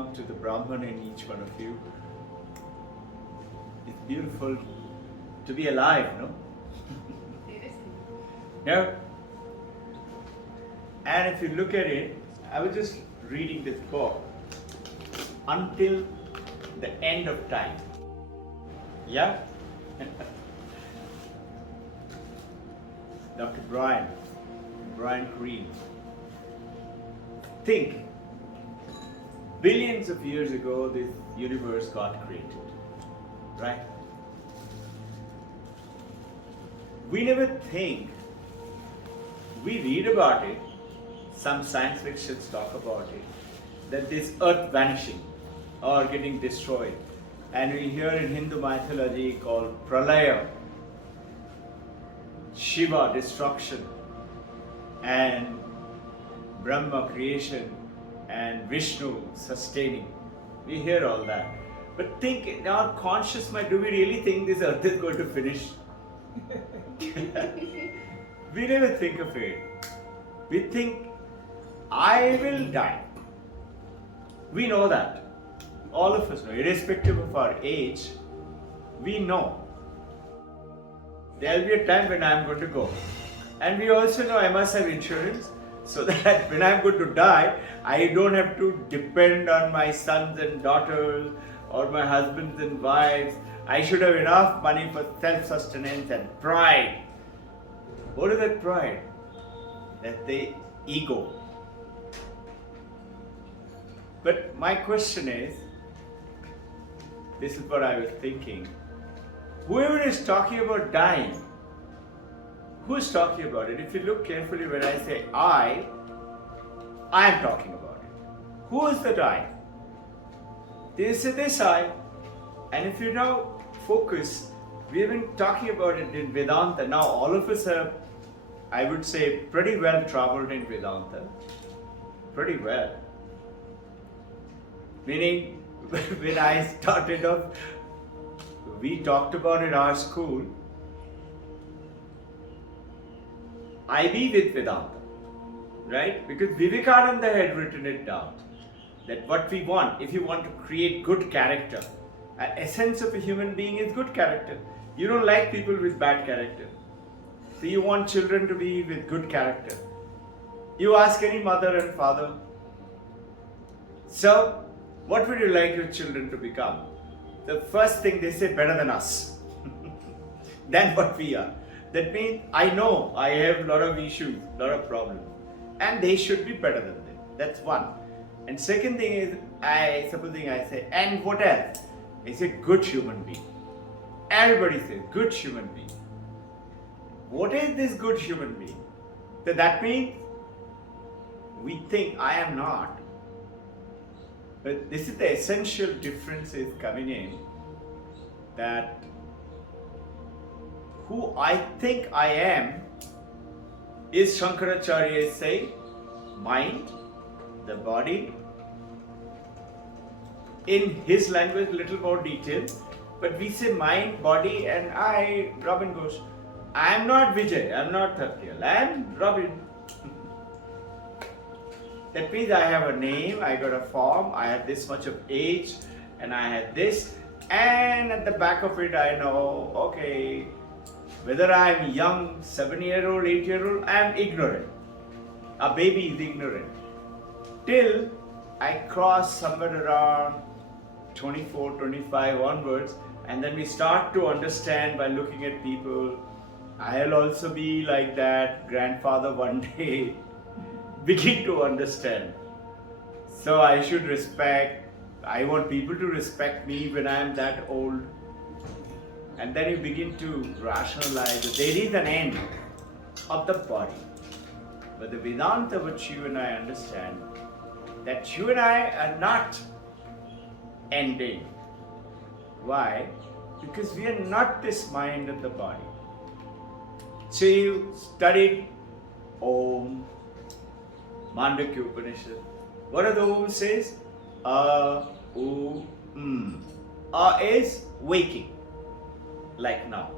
belong to the Brahman in each one of you. It's beautiful to be alive, no? Yeah. And if you look at it, I was just reading this book, Until the End of Time. Yeah? Dr. Brian Greene. Think, billions of years ago this universe got created, right? We never think, we read about it, some science fictions talk about it, that this earth vanishing or getting destroyed. And we hear in Hindu mythology called Pralaya, Shiva, destruction, and Brahma, creation, and Vishnu, sustaining. We hear all that. But think, in our conscious mind, do we really think this earth is going to finish? We never think of it. We think, I will die. We know that. All of us know, irrespective of our age, we know. There will be a time when I am going to go. And we also know I must have insurance so that when I am going to die, I don't have to depend on my sons and daughters or my husbands and wives. I should have enough money for self-sustenance and pride. What is that pride? That's the ego. But my question is, this is what I was thinking. Whoever is talking about dying, who is talking about it? If you look carefully, when I say I am talking about it. Who is that I? This is this I. And if you now focus, we have been talking about it in Vedanta. Now all of us have, I would say, pretty well traveled in Vedanta. Pretty well. Meaning, when I started off, we talked about in our school, IB with Vedanta, right? Because Vivekananda had written it down, that what we want, if you want to create good character, the essence of a human being is good character. You don't like people with bad character. So you want children to be with good character. You ask any mother and father, so what would you like your children to become? The first thing they say, better than us, than what we are. That means I know I have a lot of issues, a lot of problems, and they should be better than them. That's one. And second thing is, supposing I say, and what else? I say good human being. Everybody says good human being. What is this good human being? So that means we think I am not. But this is the essential difference is coming in, that who I think I am is, Shankaracharya say, mind, the body. In his language, little more detail, but we say mind, body, and I, Robbin Ghosh. I am not Vijay, I am not Thatyal, I am Robbin. That means I have a name, I got a form, I have this much of age, and I have this, and at the back of it I know, okay, whether I am young, 7-year-old, 8-year-old, I am ignorant. A baby is ignorant. Till I cross somewhere around 24, 25 onwards, and then we start to understand by looking at people. I'll also be like that grandfather one day. Begin to understand. So I should respect, I want people to respect me when I am that old. And then you begin to rationalize that there is an end of the body. But the Vedanta, which you and I understand, that you and I are not ending. Why? Because we are not this mind and the body. So you studied Om, Mandakya Upanishad. What are the Om says? A, U, M. A is waking, like now.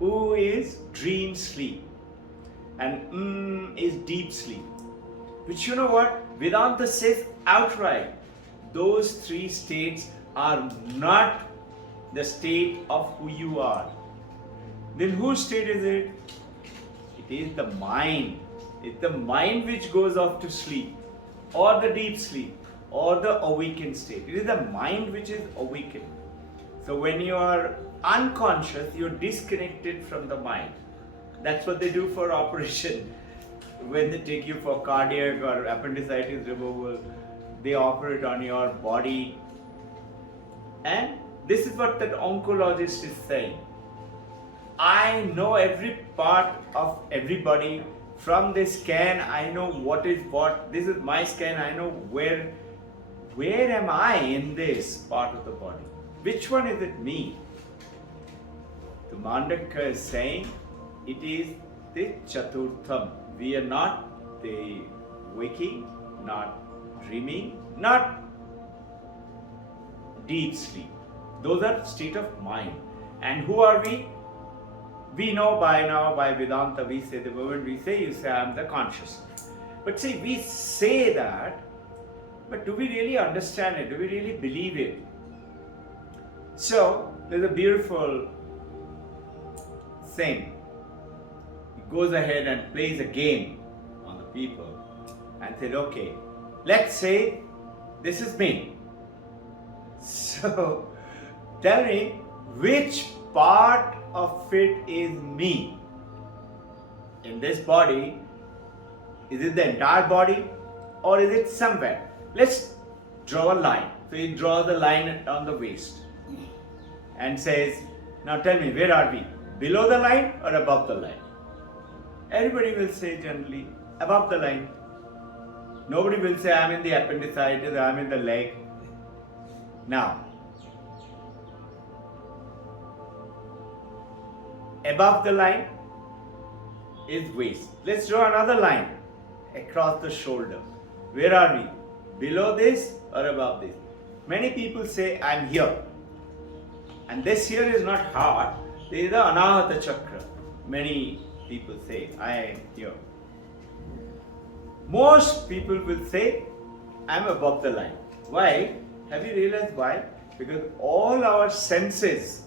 U is dream sleep. And M is deep sleep. Which you know what? Vedanta says outright, those three states are not the state of who you are. Then whose state is it? It is the mind. It's the mind which goes off to sleep, or the deep sleep, or the awakened state. It is the mind which is awakened. So when you are unconscious, you're disconnected from the mind. That's what they do for operation. When they take you for cardiac or appendicitis removal, they operate on your body. And this is what that oncologist is saying. I know every part of everybody. From this scan, I know what is what. This is my scan. I know where am I in this part of the body. Which one is it me? The Mandaka is saying it is the Chaturtham. We are not the waking, not dreaming, not deep sleep. Those are state of mind. And who are we? We know by now, by Vedanta, we say, the moment we say, you say, I am the consciousness. But see, we say that, but do we really understand it? Do we really believe it? So, there's a beautiful thing. He goes ahead and plays a game on the people and said, okay, let's say this is me. So, tell me which part of it is me. In this body, is it the entire body or is it somewhere? Let's draw a line. So he draws a line on the waist and says, now tell me, where are we? Below the line or above the line? Everybody will say generally, above the line. Nobody will say, I'm in the appendicitis, I'm in the leg. Now, above the line is waist. Let's draw another line across the shoulder. Where are we? Below this or above this? Many people say, I'm here. And this here is not heart. This is the Anahata Chakra. Many people say, I am here. Most people will say, I'm above the line. Why? Have you realized why? Because all our senses,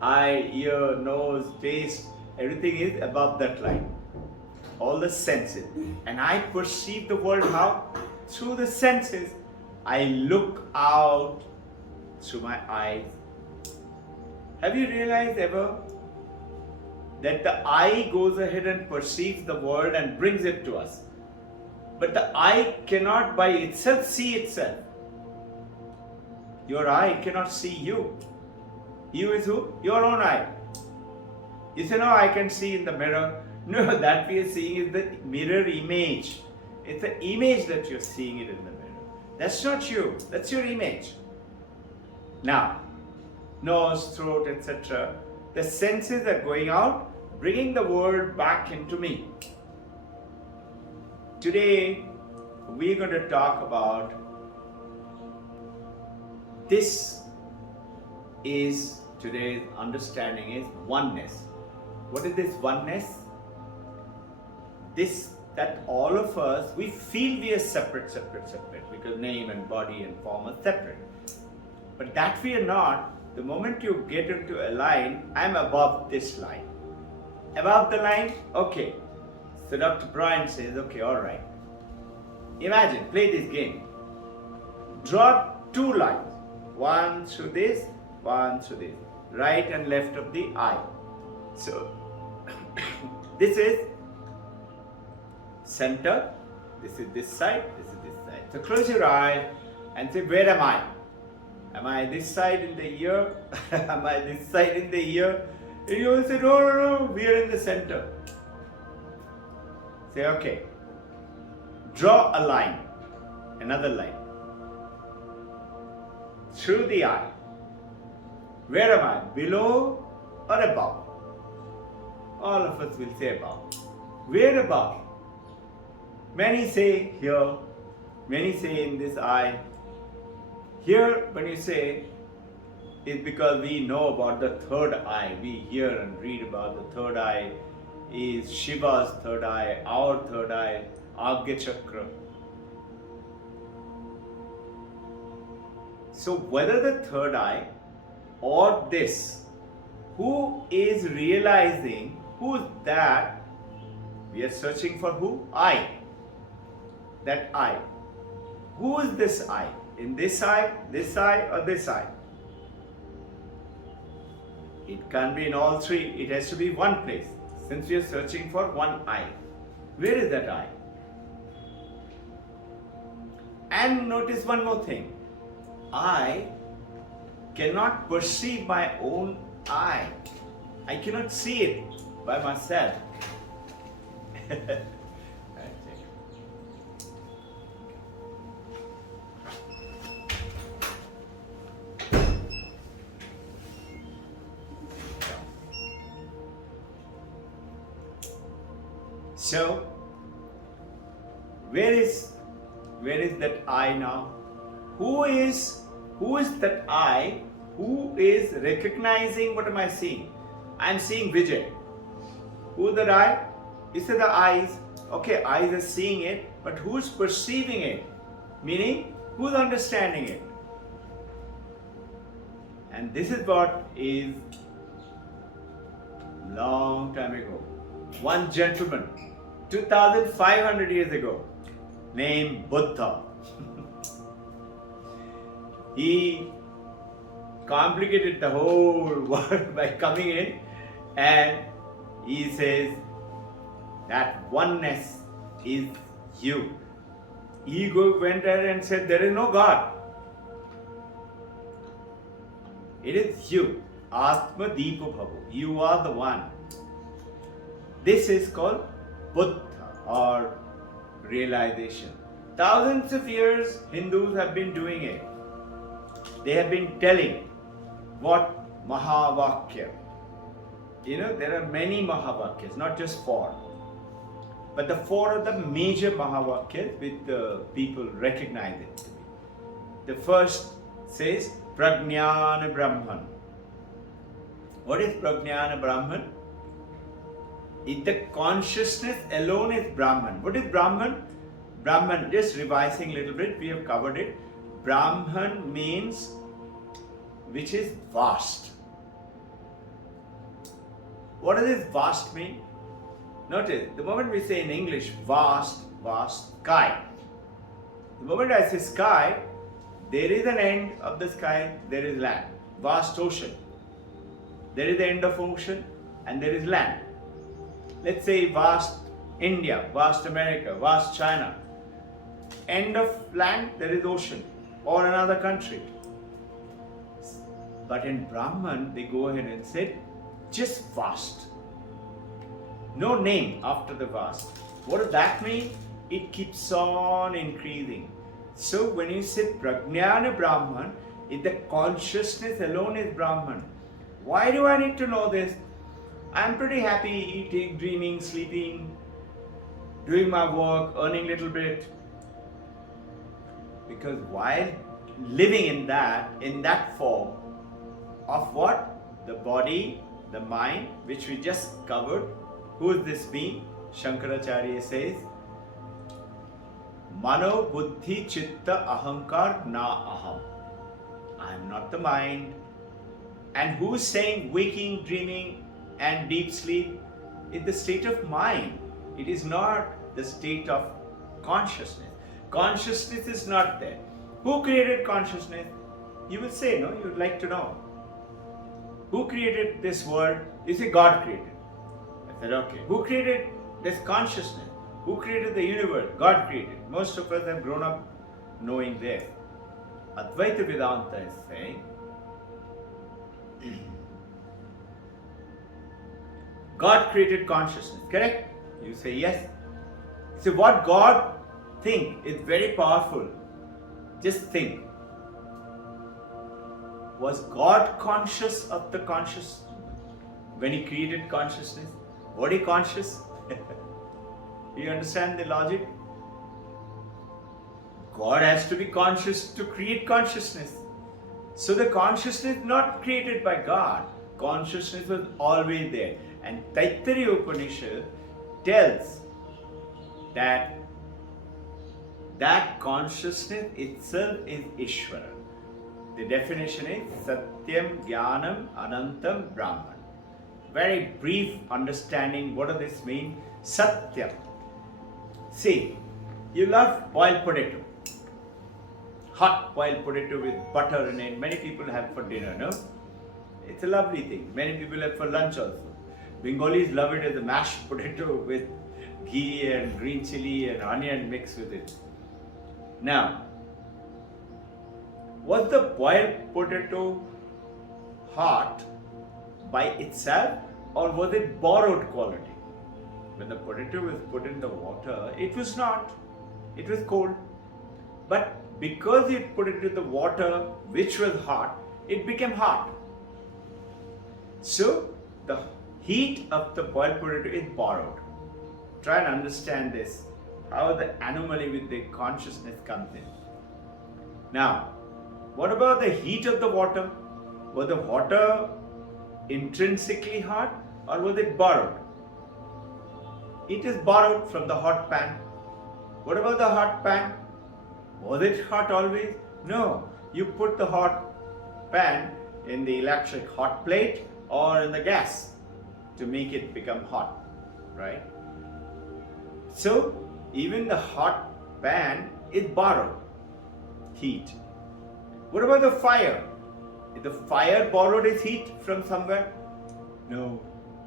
eye, ear, nose, taste, everything is above that line. All the senses. And I perceive the world how? Through the senses. I look out through my eyes. Have you realized ever that the eye goes ahead and perceives the world and brings it to us? But the eye cannot by itself see itself. Your eye cannot see you. You is who? Your own eye. You say, no, I can see in the mirror. No, that we are seeing is the mirror image. It's the image that you're seeing it in the mirror. That's not you. That's your image. Now, nose, throat, etc. The senses are going out, bringing the world back into me. Today, we're going to talk about this. Is today's understanding is oneness. What is this oneness? This, that all of us, we feel we are separate, because name and body and form are separate. But that we are not. The moment you get into a line, I'm above this line. Above the line, okay. So Dr. Brian says, okay, alright. Imagine, play this game. Draw two lines. One through this, one through this. Right and left of the eye. So, this is center. This is this side, this is this side. So close your eye and say, where am I? Am I this side in the ear? Am I this side in the ear? And you will say, no, we are in the center. Say, okay. Draw a line, another line. Through the eye. Where am I? Below or above? All of us will say above. Where above? Many say here, many say in this eye. Here, when you say, it's because we know about the third eye. We hear and read about the third eye is Shiva's third eye, our third eye, Agya Chakra. So whether the third eye or this, who is realizing, who's that? We are searching for who? I. That I. Who is this I? In this eye, or this eye? It can't be in all three. It has to be one place. Since we are searching for one I. Where is that I? And notice one more thing. I cannot perceive my own I. I cannot see it by myself. So, where is that I now? Who is that I who is recognizing what am I seeing? I am seeing Vijay. Who is that I? Is it the eyes? Okay, eyes are seeing it, but who's perceiving it? Meaning, who's understanding it? And this is what is long time ago. One gentleman, 2500 years ago, named Buddha. He complicated the whole world by coming in and he says that oneness is you. Ego went there and said there is no God. It is you. Atma Deepa Bhavo. You are the one. This is called Buddha or realization. Thousands of years Hindus have been doing it. They have been telling what Mahavakya. You know, there are many Mahavakyas, not just 4. But the 4 are the major Mahavakyas which the people recognize it to be. The first says Prajnana Brahman. What is Prajnana Brahman? If the consciousness alone is Brahman. What is Brahman? Brahman, just revising a little bit, we have covered it. Brahman means which is vast. What does this vast mean? Notice, the moment we say in English vast, sky. The moment I say sky, there is an end of the sky, there is land. Vast ocean. There is the end of ocean and there is land. Let's say vast India, vast America, vast China. End of land, there is ocean or another country. But in Brahman, they go ahead and say just vast. No name after the vast. What does that mean? It keeps on increasing. So when you say Prajnana Brahman, if the consciousness alone is Brahman, why do I need to know this? I'm pretty happy eating, dreaming, sleeping, doing my work, earning a little bit. Because while living in that form of what? The body, the mind, which we just covered. Who is this being? Shankaracharya says, Mano Buddhi Chitta Ahankar Na Aham. I am not the mind. And who is saying waking, dreaming and deep sleep is the state of mind. It is not the state of consciousness. Consciousness is not there. Who created consciousness? You will say, no, you would like to know. Who created this world? You say God created. I said, okay. Who created this consciousness? Who created the universe? God created. Most of us have grown up knowing this. Advaita Vedanta is saying, God created consciousness, correct? You say yes. So what God think is very powerful. Just think. Was God conscious of the conscious when He created consciousness? Was He conscious? Do you understand the logic? God has to be conscious to create consciousness. So the consciousness is not created by God. Consciousness was always there. And Taittiriya Upanishad tells that consciousness itself is Ishvara. The definition is Satyam, Jnanam, Anantam, Brahman. Very brief understanding. What does this mean? Satyam. See, you love boiled potato. Hot boiled potato with butter in it. Many people have for dinner, no? It's a lovely thing. Many people have for lunch also. Bengalis love it as a mashed potato with ghee and green chili and onion mixed with it. Now, was the boiled potato hot by itself, or was it borrowed quality? When the potato was put in the water, it was not. It was cold. But because you put it in the water which was hot, it became hot. So the heat of the boiled potato is borrowed. Try and understand this, how the anomaly with the consciousness comes in. Now, what about the heat of the water? Was the water intrinsically hot, or was it borrowed? It is borrowed from the hot pan. What about the hot pan? Was it hot always? No. You put the hot pan in the electric hot plate or in the gas to make it become hot, right? So, even the hot pan is borrowed heat. What about the fire? Is the fire borrowed its heat from somewhere? No.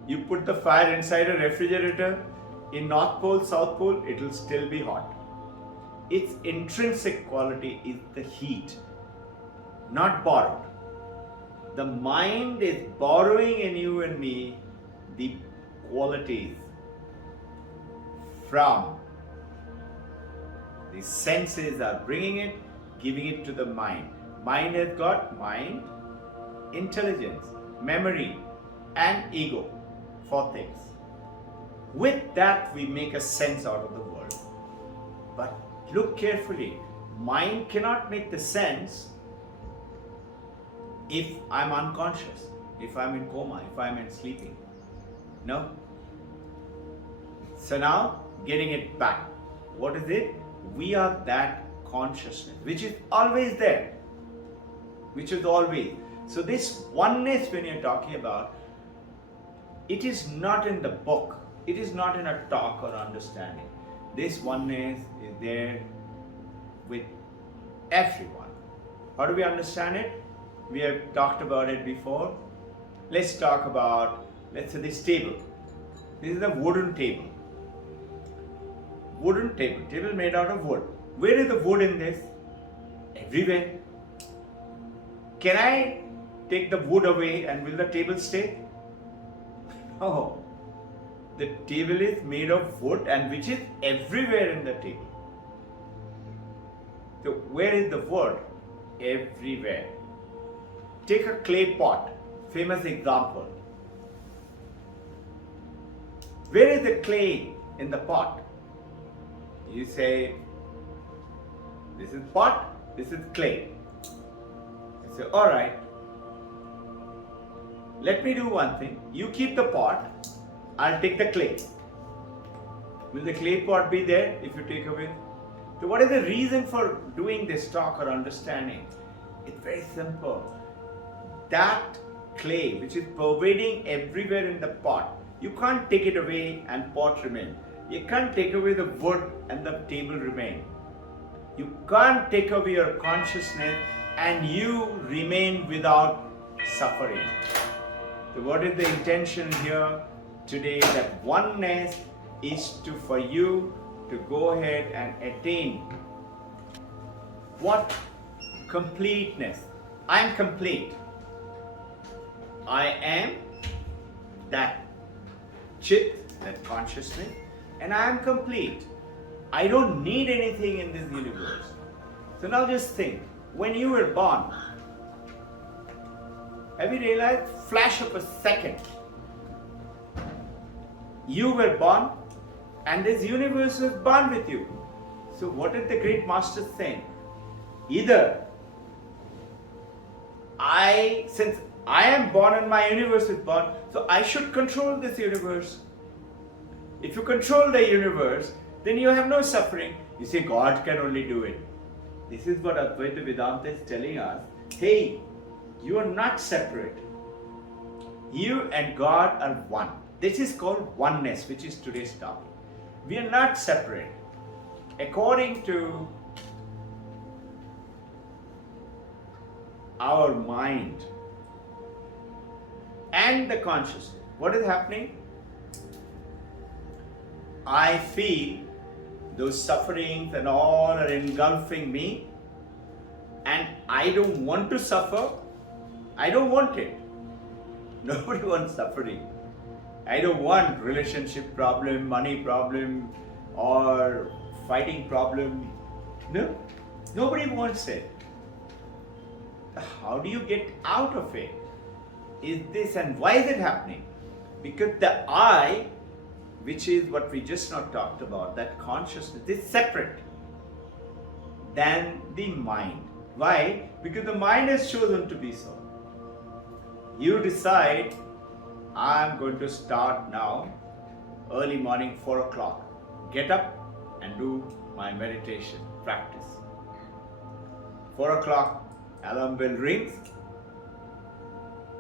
You put the fire inside a refrigerator in North Pole, South Pole, it will still be hot. Its intrinsic quality is the heat, not borrowed. The mind is borrowing in you and me the qualities from the senses are bringing it, giving it to the mind. Mind has got mind, intelligence, memory, and ego, 4 things. With that, we make a sense out of the world. But look carefully. Mind cannot make the sense if I'm unconscious, if I'm in coma, if I'm in sleeping. No. So now, getting it back. What is it? We are that consciousness, which is always there. Which is always. So this oneness when you're talking about, it is not in the book. It is not in a talk or understanding. This oneness is there with everyone. How do we understand it? We have talked about it before. Let's talk about, let's say, this table. This is a wooden table. Wooden table. Table made out of wood. Where is the wood in this? Everywhere. Can I take the wood away and will the table stay? No. The table is made of wood and which is everywhere in the table. So where is the wood? Everywhere. Take a clay pot, famous example. Where is the clay in the pot? You say, this is pot, this is clay. You say, alright, let me do one thing. You keep the pot, I'll take the clay. Will the clay pot be there if you take away? So what is the reason for doing this talk or understanding? It's very simple. That clay which is pervading everywhere in the pot, you can't take it away and pot remain. You can't take away the wood and the table remain. You can't take away your consciousness and you remain without suffering. So what is the intention here today? That oneness is for you to go ahead and attain what? Completeness. I am complete. I am that chit, that consciousness, and I am complete. I don't need anything in this universe. So now just think, when you were born, have you realized, flash of a second, you were born and this universe was born with you. So what did the great master say? Either since I am born and my universe is born, so I should control this universe. If you control the universe, then you have no suffering. You say God can only do it. This is what Advaita Vedanta is telling us. hey, you are not separate. You and God are one. This is called oneness, which is today's topic. We are not separate. According to our mind and the consciousness, what is happening? I feel those sufferings and all are engulfing me, and I don't want to suffer. I don't want it. Nobody wants suffering. I don't want relationship problem, money problem, or fighting problem. No, nobody wants it. How do you get out of it? Is this, and why is it happening? Because the I, which is what we just now talked about, that consciousness is separate than the mind. Why? Because the mind has chosen to be so. You decide, I'm going to start now, early morning, 4 o'clock. Get up and do my meditation practice. 4 o'clock, alarm bell rings.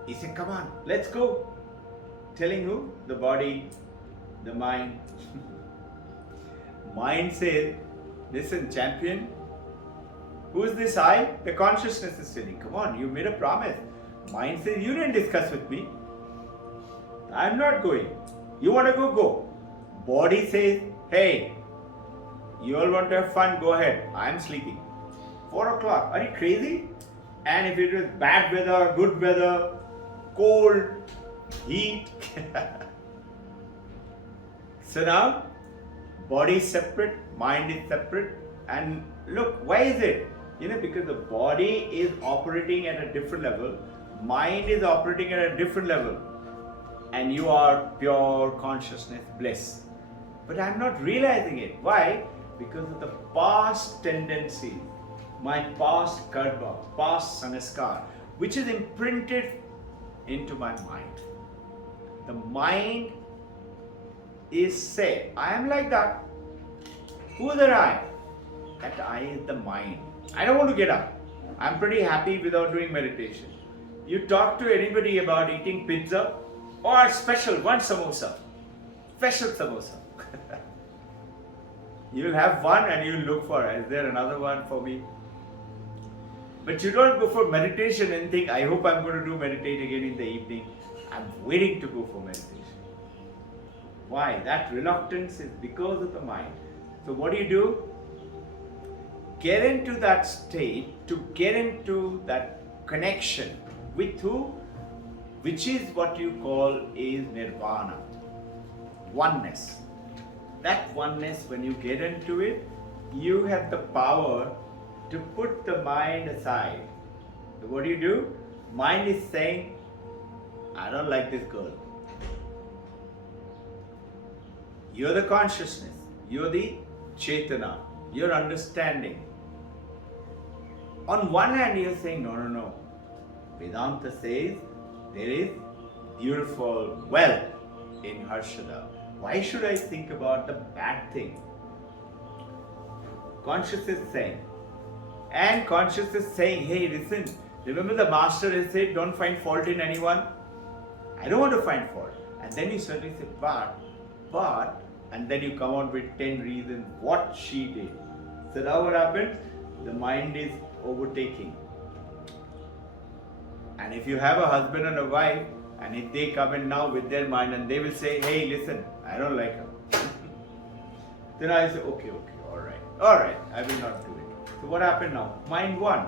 He said, come on, let's go. Telling who? The body, the mind. Mind says, listen, champion, who is this I? The consciousness is telling, come on, you made a promise. Mind says, you didn't discuss with me. I'm not going. You want to go? Go. Body says, hey, you all want to have fun? Go ahead. I'm sleeping. 4 o'clock. Are you crazy? And if it is bad weather, good weather, cold, heat. So now, body is separate, mind is separate. And look, why is it? Because the body is operating at a different level, mind is operating at a different level, and you are pure consciousness, bliss. But I'm not realizing it. Why? Because of the past tendencies, my past karma, past sanskar, which is imprinted into my mind. The mind is say, I am like that. Who is that I? That I is the mind. I don't want to get up. I'm pretty happy without doing meditation. You talk to anybody about eating pizza or special, one samosa. Special samosa. You'll have one and you'll look for, is there another one for me? But you don't go for meditation and think, I hope I'm going to do meditate again in the evening. I'm waiting to go for meditation. Why? That reluctance is because of the mind. So what do? Get into that state, to get into that connection with who? Which is what you call is Nirvana. Oneness. That oneness, when you get into it, you have the power to put the mind aside. So what do? Mind is saying, I don't like this girl. You're the consciousness, you're the Chetana, you're understanding. On one hand, you're saying, no. Vedanta says there is beautiful wealth in Harshada. Why should I think about the bad thing? Consciousness is saying. And consciousness is saying, hey, listen, remember the master has said, don't find fault in anyone? I don't want to find fault. And then you suddenly say, but, and then you come out with 10 reasons what she did. So now what happens? The mind is overtaking. And if you have a husband and a wife, and if they come in now with their mind and they will say, hey, listen, I don't like her. Then I say, okay, all right, I will not do it. So what happened now? Mind one.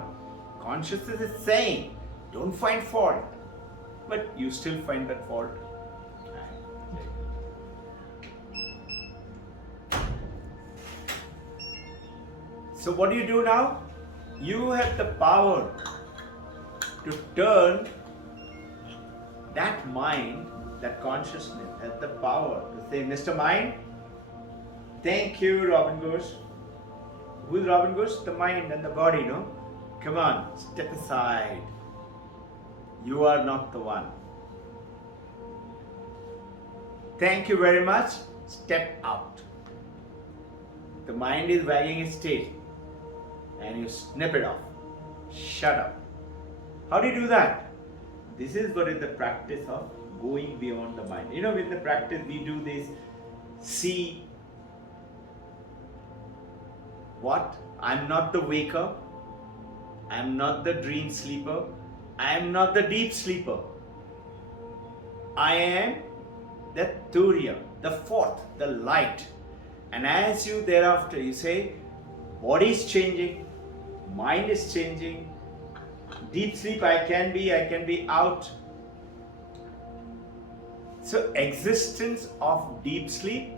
Consciousness is saying, don't find fault. But you still find that fault. So what do you do now? You have the power to turn that mind, that consciousness has the power to say, Mr. Mind, thank you, Robbin Ghosh. Who is Robbin Ghosh? The mind and the body, no? Come on, step aside. You are not the one. Thank you very much. Step out. The mind is wagging its tail and you snip it off. Shut up. How do you do that? This is what is the practice of going beyond the mind. With the practice we do this, see what? I'm not the waker, I'm not the dream sleeper, I am not the deep sleeper. I am the Turiya, the fourth, the light. And as you thereafter, you say, body is changing, mind is changing, deep sleep I can be out. So existence of deep sleep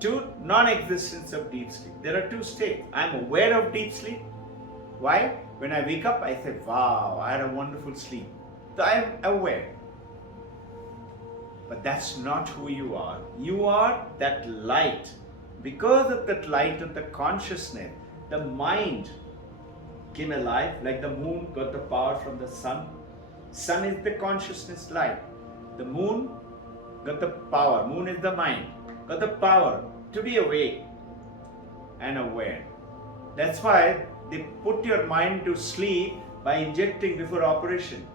to non-existence of deep sleep. There are two states. I'm aware of deep sleep. Why? When I wake up, I say, wow, I had a wonderful sleep. So I am aware. But that's not who you are. You are that light. Because of that light of the consciousness, the mind came alive, like the moon got the power from the sun. Sun is the consciousness light. The moon got the power. Moon is the mind. Got the power to be awake and aware. That's why they put your mind to sleep by injecting before operation.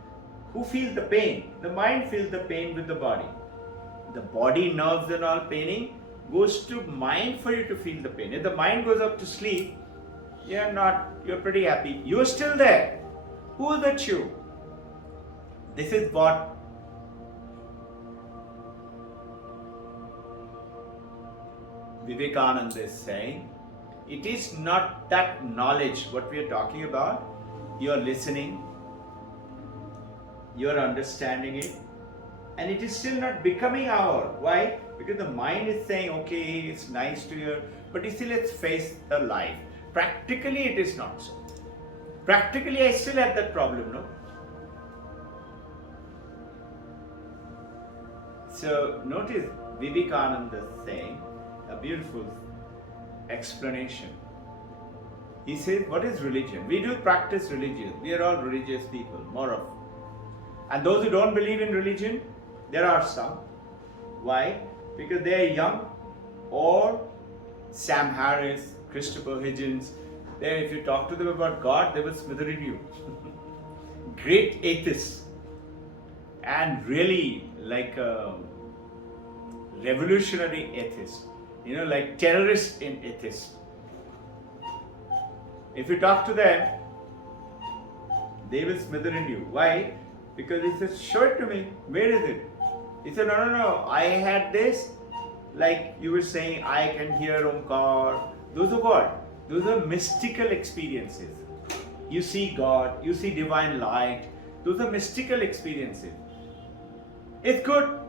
Who feels the pain? The mind feels the pain with the body. The body, nerves and all paining goes to mind for you to feel the pain. If the mind goes up to sleep, you're pretty happy. You're still there. Who is that you? This is what Vivekananda is saying. It is not that knowledge what we are talking about. You're listening, you're understanding it, and it is still not becoming our. Why? Because the mind is saying, okay, it's nice to hear, but you see, let's face the life. Practically, it is not so. Practically, I still have that problem, no? So, notice Vivekananda saying a beautiful explanation. He says, what is religion? We do practice religion. We are all religious people, more of. And those who don't believe in religion, there are some. Why? Because they are young, or Sam Harris, Christopher Hitchens. If you talk to them about God, they will smother you. Great atheists. And really like a revolutionary atheist. Like terrorists in atheists. If you talk to them, they will smother you. Why? Because he says, show it to me. Where is it? He said, no, I had this. Like you were saying, I can hear Omkar. Those are what? Those are mystical experiences. You see God, you see divine light. Those are mystical experiences. It's good.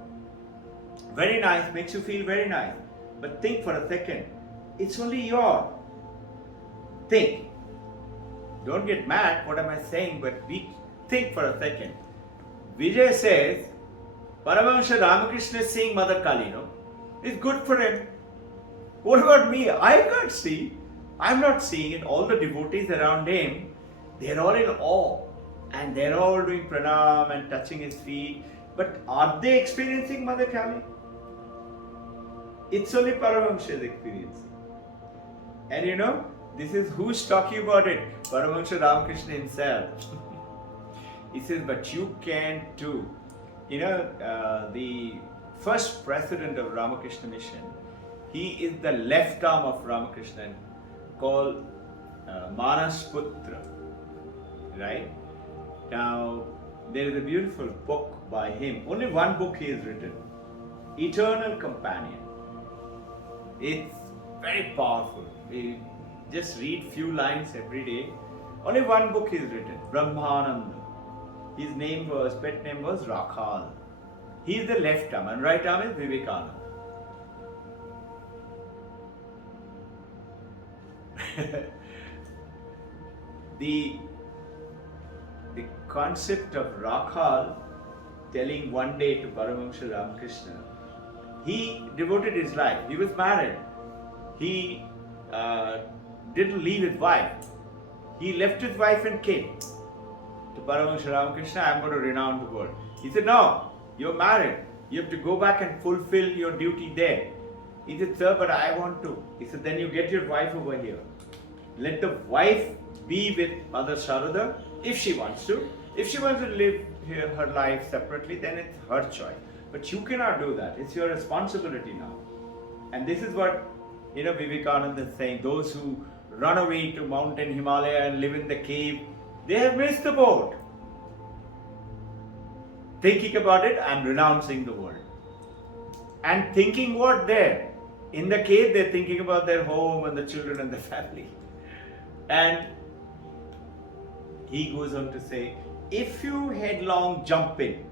Very nice, makes you feel very nice. But think for a second. It's only your. Think. Don't get mad, what am I saying? But think for a second. Vijay says, Paramahansa Ramakrishna is seeing Mother Kali, no? It's good for him. What about me? I can't see. I'm not seeing it. All the devotees around him, they're all in awe. And they're all doing pranam and touching his feet. But are they experiencing Mother Kali? It's only Paramahansa is experiencing. And this is who's talking about it? Paramahansa Ramakrishna himself. He says, but you can too. The first president of Ramakrishna Mission, he is the left arm of Ramakrishna, called Manas Putra. Right? Now, there is a beautiful book by him. Only one book he has written. Eternal Companion. It's very powerful. We just read few lines every day. Only one book he has written. Brahmananda. His pet name was Rakhal. He is the left arm and right arm is Vivekananda. the concept of Rakhal telling one day to Paramahansa Ramakrishna, he devoted his life. He was married. He didn't leave his wife. He left his wife and came to Paramahansa Ramakrishna. I'm going to renounce the world. He said, no, you're married. You have to go back and fulfill your duty there. He said, sir, but I want to. He said, then you get your wife over here. Let the wife be with Mother Sharada if she wants to. If she wants to live her life separately, then it's her choice. But you cannot do that. It's your responsibility now. And this is what Vivekananda is saying. Those who run away to mountain Himalaya and live in the cave, they have missed the boat. Thinking about it and renouncing the world. And thinking what there? In the cave, they're thinking about their home and the children and the family. And he goes on to say, if you headlong jump in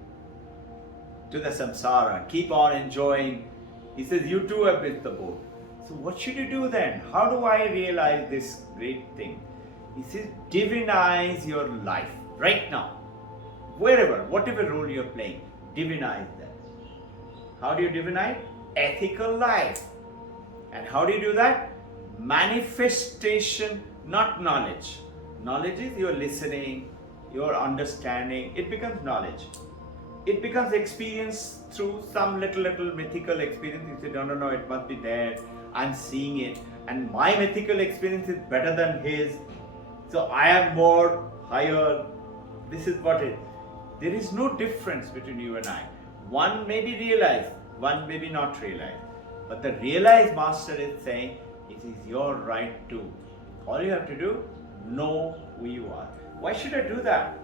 to the samsara, keep on enjoying, he says, you too have missed the boat. So what should you do then? How do I realize this great thing? He says, divinize your life right now. Wherever, whatever role you're playing, divinize that. How do you divinize? Ethical life. And how do you do that? Manifestation, not knowledge. Knowledge is your listening, your understanding. It becomes knowledge. It becomes experience through some little mythical experience. You say, no, it must be there. I'm seeing it. And my mythical experience is better than his. So I am more higher. This is what it is. There is no difference between you and I. One may be realized, one may be not realized. But the realized master is saying, it is your right to. All you have to do, know who you are. Why should I do that?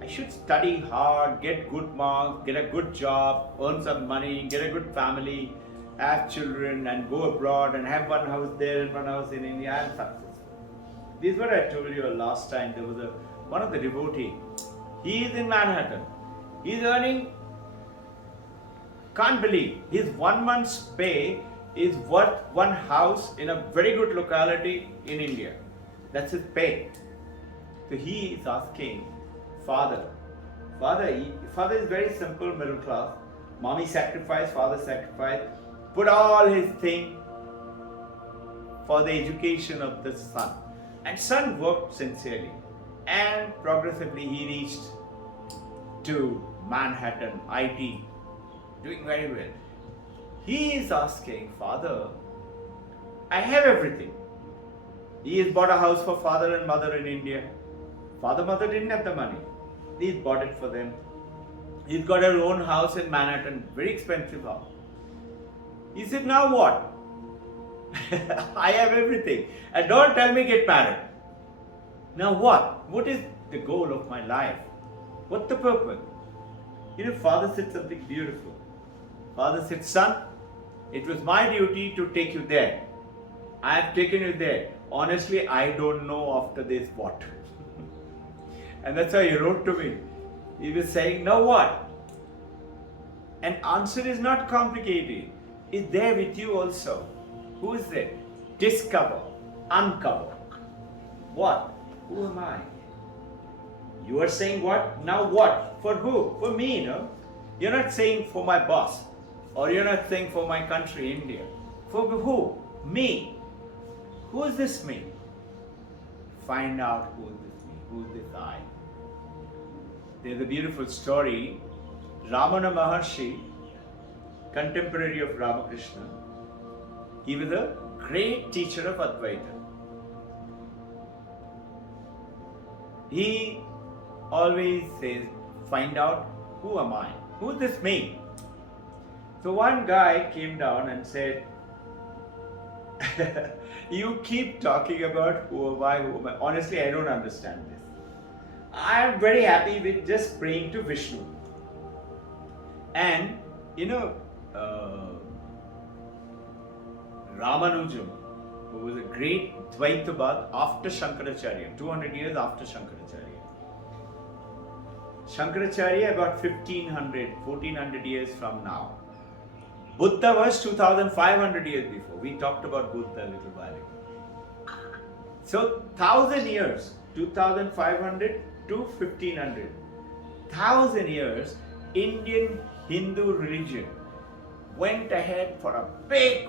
I should study hard, get good marks, get a good job, earn some money, get a good family, have children and go abroad and have one house there and one house in India. I am successful. This is what I told you last time. There was one of the devotee. He is in Manhattan. He is earning, can't believe, his 1 month's pay is worth one house in a very good locality in India. That's his pay. So he is asking, Father is very simple, middle class. Mommy sacrificed, father sacrificed, put all his thing for the education of the son. And son worked sincerely. And progressively he reached to Manhattan, IT, doing very well. He is asking, Father, I have everything. He has bought a house for father and mother in India. Father, mother didn't have the money. He's bought it for them. He's got her own house in Manhattan, very expensive house. He said, now what? I have everything. And don't tell me get married. Now what? What is the goal of my life? What's the purpose? Father said something beautiful. Father said, son, it was my duty to take you there. I have taken you there. Honestly, I don't know after this what. And that's why he wrote to me. He was saying, now what? An answer is not complicated. It's there with you also. Who is there? Discover, uncover. What? Who am I? You are saying what? Now what? For who? For me, no? You're not saying for my boss. Or you're not saying for my country, India. For who? Me. Who is this me? Find out who is this me. Who is this I? There's a beautiful story. Ramana Maharshi, contemporary of Ramakrishna, he was a great teacher of Advaita. He always says, find out who am I? Who is this me? So one guy came down and said, you keep talking about who am I, who am I. Honestly, I don't understand this. I am very happy with just praying to Vishnu. And, Ramanujam, who was a great Dvaitavad after Shankaracharya, 200 years after Shankaracharya. Shankaracharya about 1400 years from now. Buddha was 2500 years before. We talked about Buddha a little while ago. So 1000 years, 2500 to 1500. 1000 years, Indian Hindu religion went ahead for a big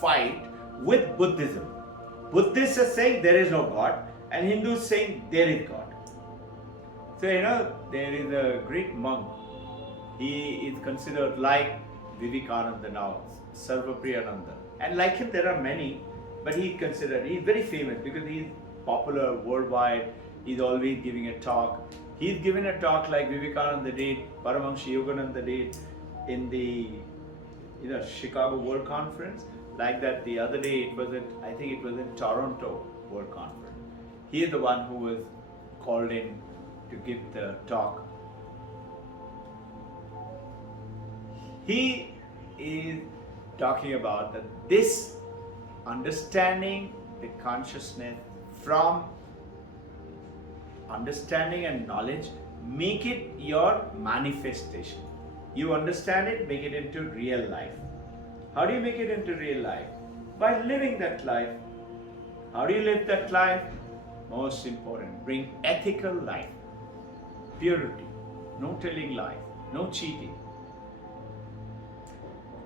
fight with Buddhism. Buddhists are saying there is no God, and Hindus saying there is God. So there is a great monk. He is considered like Vivekananda now, Sarvapriyananda. And like him there are many, but he's very famous because he's popular worldwide. He's always giving a talk. He's given a talk like Vivekananda did, Paramahansa Yogananda did in the Chicago World Conference. Like that the other day, I think it was in Toronto World Conference. He is the one who was called in to give the talk. He is talking about that this understanding the consciousness from understanding and knowledge, make it your manifestation. You understand it, make it into real life. How do you make it into real life? By living that life. How do you live that life? Most important, bring ethical life, purity, no telling lies, no cheating.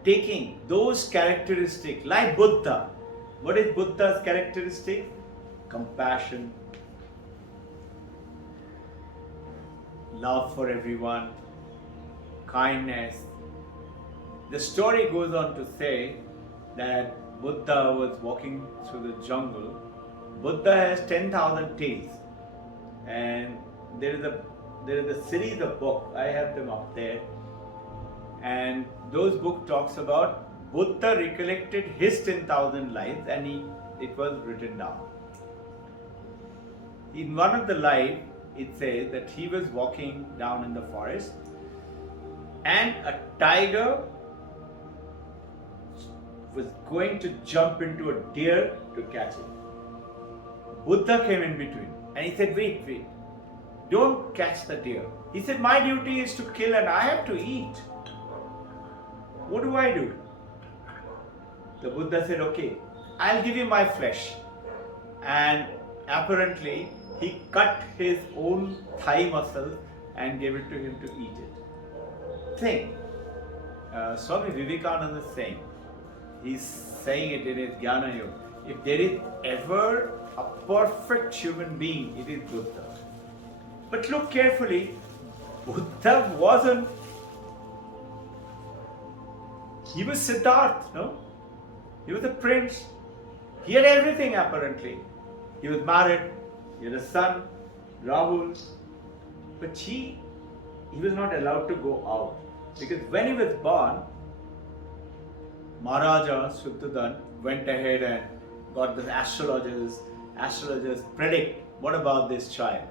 Taking those characteristics, like Buddha. What is Buddha's characteristic? Compassion, love for everyone, kindness. The story goes on to say that Buddha was walking through the jungle. Buddha has 10,000 tails, and there is a series of books. I have them up there, and those book talks about Buddha recollected his 10,000 lives, and it was written down. In one of the lives, it says that he was walking down in the forest, and a tiger was going to jump into a deer to catch it. Buddha came in between and he said, wait, don't catch the deer. He said, my duty is to kill and I have to eat. What do I do? The Buddha said, okay, I'll give you my flesh. And apparently he cut his own thigh muscle and gave it to him to eat it. Think, Swami Vivekananda is saying, he's saying it in his Jnana Yoga, if there is ever a perfect human being, it is Buddha. But look carefully, Buddha wasn't, he was Siddhartha, no? He was a prince. He had everything apparently. He was married, he had a son, Rahul. But he was not allowed to go out. Because when he was born, Maharaja Shuddhadan went ahead and got the astrologers. Astrologers predict, what about this child?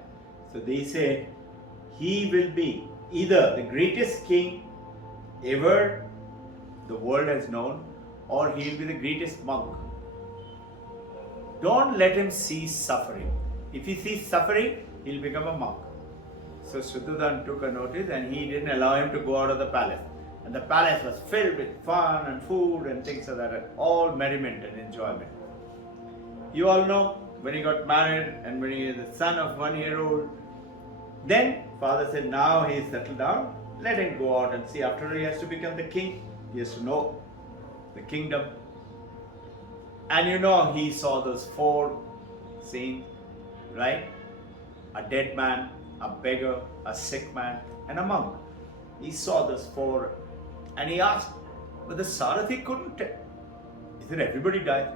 So they said, he will be either the greatest king ever the world has known, or he will be the greatest monk. Don't let him see suffering. If he sees suffering, he'll become a monk. So Shuddhadan took a notice and he didn't allow him to go out of the palace. And the palace was filled with fun and food and things like that, and all merriment and enjoyment. You all know, when he got married and when he is the son of 1 year old, then father said, now he is settled down, let him go out and see. After he has to become the king, he has to know the kingdom. And you know, he saw those 4 scenes, right? A dead man, a beggar, a sick man, and a monk. He saw those 4 and he asked, but the Sarathi couldn't tell. He said, everybody died.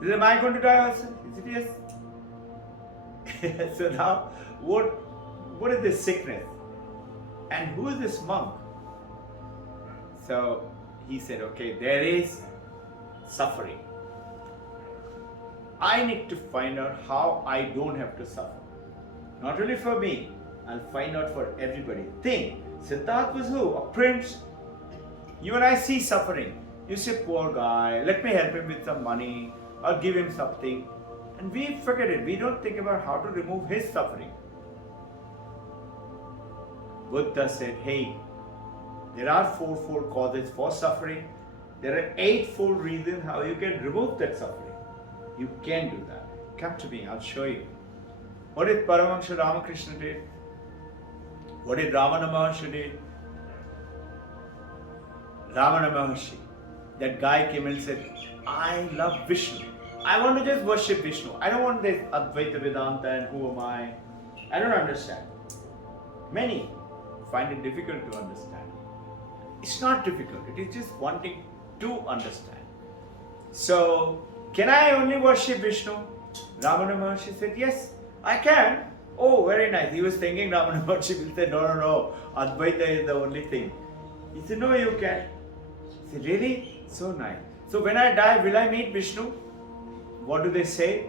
He said, am I going to die also? He said, yes. So now, what is this sickness? And who is this monk? So he said, okay, there is suffering. I need to find out how I don't have to suffer. Not only for me, I'll find out for everybody. Think, Siddhartha was who? A prince. You and I see suffering. You say, poor guy, let me help him with some money, or give him something. And we forget it. We don't think about how to remove his suffering. Buddha said, hey, there are 4 causes for suffering. There are 8 reasons how you can remove that suffering. You can do that. Come to me, I'll show you. What did Paramahansa Ramakrishna did? What did Ramana Maharshi did? Ramana Maharshi, that guy came and said, I love Vishnu. I want to just worship Vishnu. I don't want this Advaita Vedanta and who am I? I don't understand. Many find it difficult to understand. It's not difficult. It is just wanting to understand. So, can I only worship Vishnu? Ramana Maharshi said, yes, I can. Oh, very nice. He was thinking Ramana Maharshi will say, no, Advaita is the only thing. He said, no, you can. He said, really? So nice. So when I die, will I meet Vishnu? What do they say?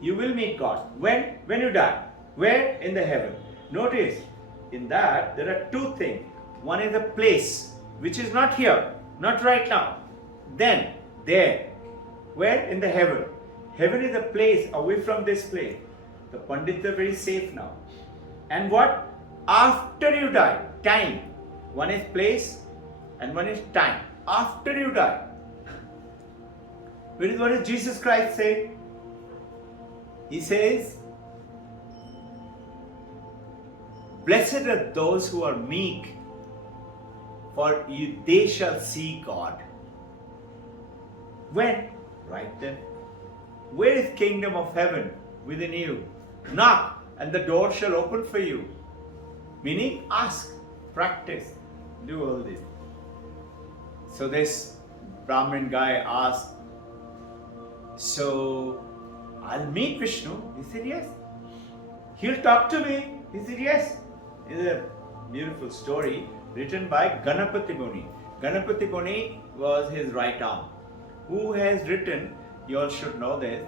You will meet God. When? When you die. Where? In the heaven. Notice, in that, there are two things. One is a place, which is not here, not right now. Then, there. Where? In the heaven. Heaven is a place away from this place. The Pandits are very safe now. And what? After you die, time. One is place and one is time. After you die. What does Jesus Christ say? He says, blessed are those who are meek, for they shall see God. When? Right then. Where is kingdom of heaven? Within you. Knock and the door shall open for you. Meaning ask, practice, do all this. So this Brahmin guy asked, so I'll meet Vishnu. He said yes. He'll talk to me. He said yes. It's a beautiful story written by Ganapati Muni. Ganapati Muni was his right arm. Who has written, you all should know this,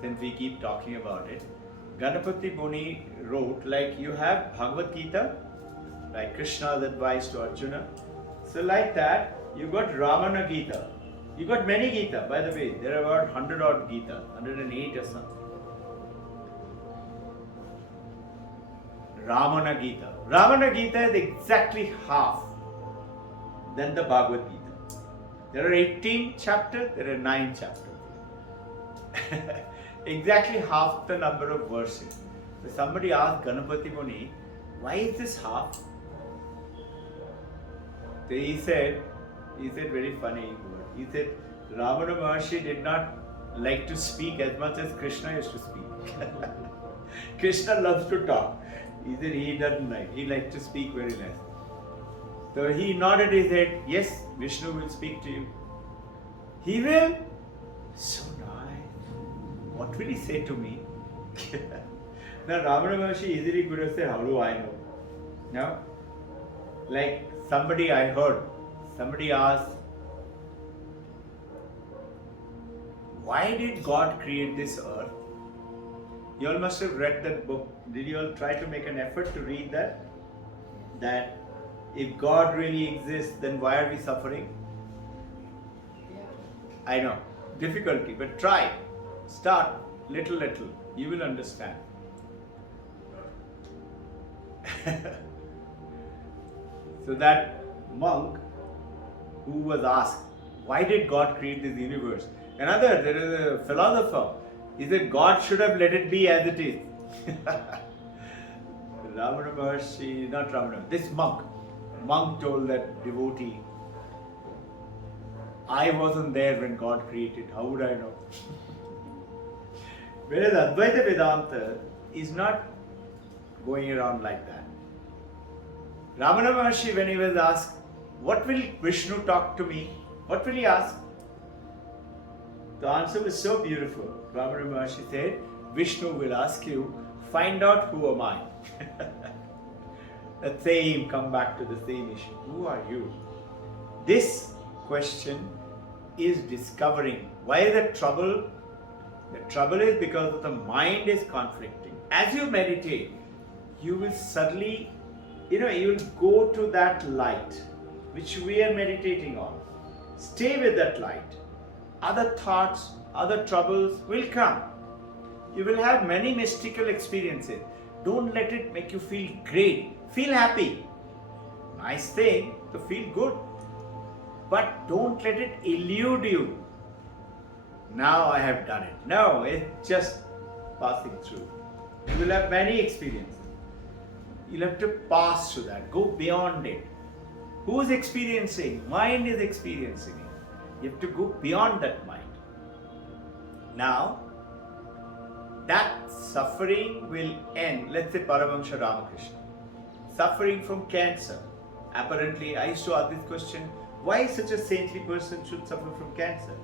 since we keep talking about it. Ganapati Muni wrote, like you have Bhagavad Gita, like Krishna's advice to Arjuna. So like that, you got Ramana Gita. You got many Gita, by the way. There are about 100 odd Gita, 108 or something. Ramana Gita. Ramana Gita is exactly half than the Bhagavad Gita. There are 18 chapters, there are 9 chapters. Exactly half the number of verses. So somebody asked Ganapati Muni, why is this half? So he said very funny word. He said, Ramana Maharshi did not like to speak as much as Krishna used to speak. Krishna loves to talk. He said he doesn't like. He likes to speak very less. So he nodded his head, yes, Vishnu will speak to you. He will? So nice. What will he say to me? Now Ramana Maharshi easily could have said, how do I know? No? Like somebody I heard, somebody asked, why did God create this earth? You all must have read that book. Did you all try to make an effort to read that? That if God really exists, then why are we suffering? Yeah. I know, difficulty, but try. Start little. You will understand. So that monk who was asked, why did God create this universe? There is a philosopher. He said, God should have let it be as it is. Ramana Maharshi, not Ramana, this monk told that devotee, I wasn't there when God created, how would I know? Whereas Advaita Vedanta is not going around like that. Ramana Maharshi, when he was asked, what will Vishnu talk to me? What will he ask? The answer was so beautiful. Ramana Maharshi said, Vishnu will ask you, find out who am I? The same, come back to the same issue. Who are you? This question is discovering. Why is the trouble? The trouble is because the mind is conflicting. As you meditate, you will suddenly, you will go to that light which we are meditating on. Stay with that light. Other thoughts, other troubles will come. You will have many mystical experiences. Don't let it make you feel great. Feel happy. Nice thing to feel good. But don't let it elude you. Now I have done it. No, it's just passing through. You will have many experiences. You'll have to pass through that. Go beyond it. Who is experiencing? Mind is experiencing it. You have to go beyond that mind. Now, that suffering will end. Let's say Paramahamsa Ramakrishna. Suffering from cancer. Apparently, I used to ask this question, why such a saintly person should suffer from cancer?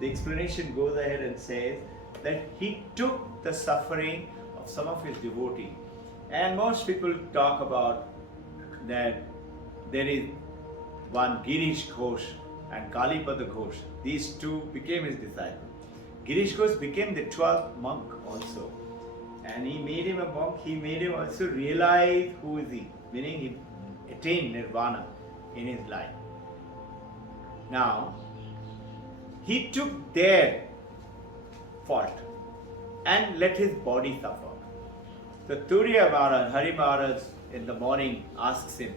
The explanation goes ahead and says that he took the suffering of some of his devotees. And most people talk about that there is one Girish Ghosh and Kalipada Ghosh. These two became his disciples. Girish Ghosh became the 12th monk also. And he made him a monk, he made him also realize who is he, meaning he attained Nirvana in his life. Now, he took their fault and let his body suffer. So Turiya Maharaj, Hari Maharaj in the morning asks him,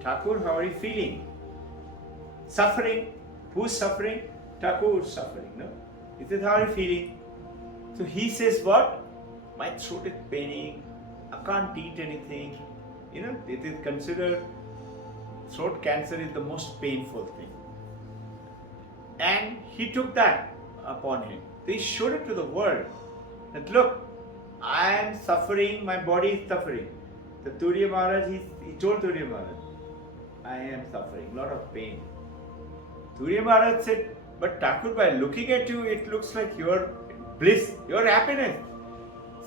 Thakur, how are you feeling? Suffering? Who's suffering? Thakur is suffering, no? He says, how are you feeling? So he says, what? My throat is paining, I can't eat anything. You know, it is considered, throat cancer is the most painful thing. And he took that upon him. So he showed it to the world. That look, I am suffering, my body is suffering. The Turiya Maharaj, he told Turiya Maharaj, I am suffering, lot of pain. Turiya Maharaj said, but Thakur, by looking at you, it looks like your bliss, your happiness.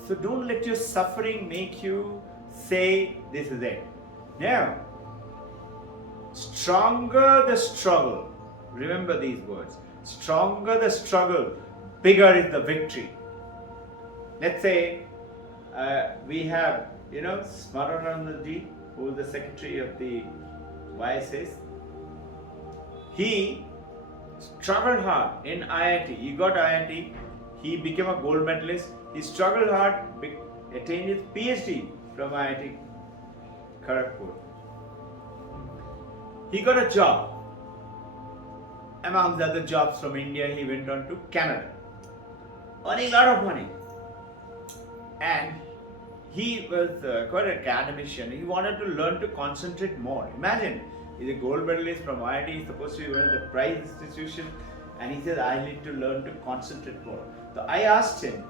So don't let your suffering make you say this is it. Now, stronger the struggle. Remember these words. Stronger the struggle, bigger is the victory. Let's say we have, Smaranandaji, who is the secretary of the YSS. He struggled hard in IIT. He got IIT. He became a gold medalist. He struggled hard, attained his PhD from IIT Kharagpur. He got a job. Among the other jobs from India, he went on to Canada, earning a lot of money. And he was quite an academician. He wanted to learn to concentrate more. Imagine, he's a gold medalist from IIT, he's supposed to be one of the prize institutions, and he said, I need to learn to concentrate more. So I asked him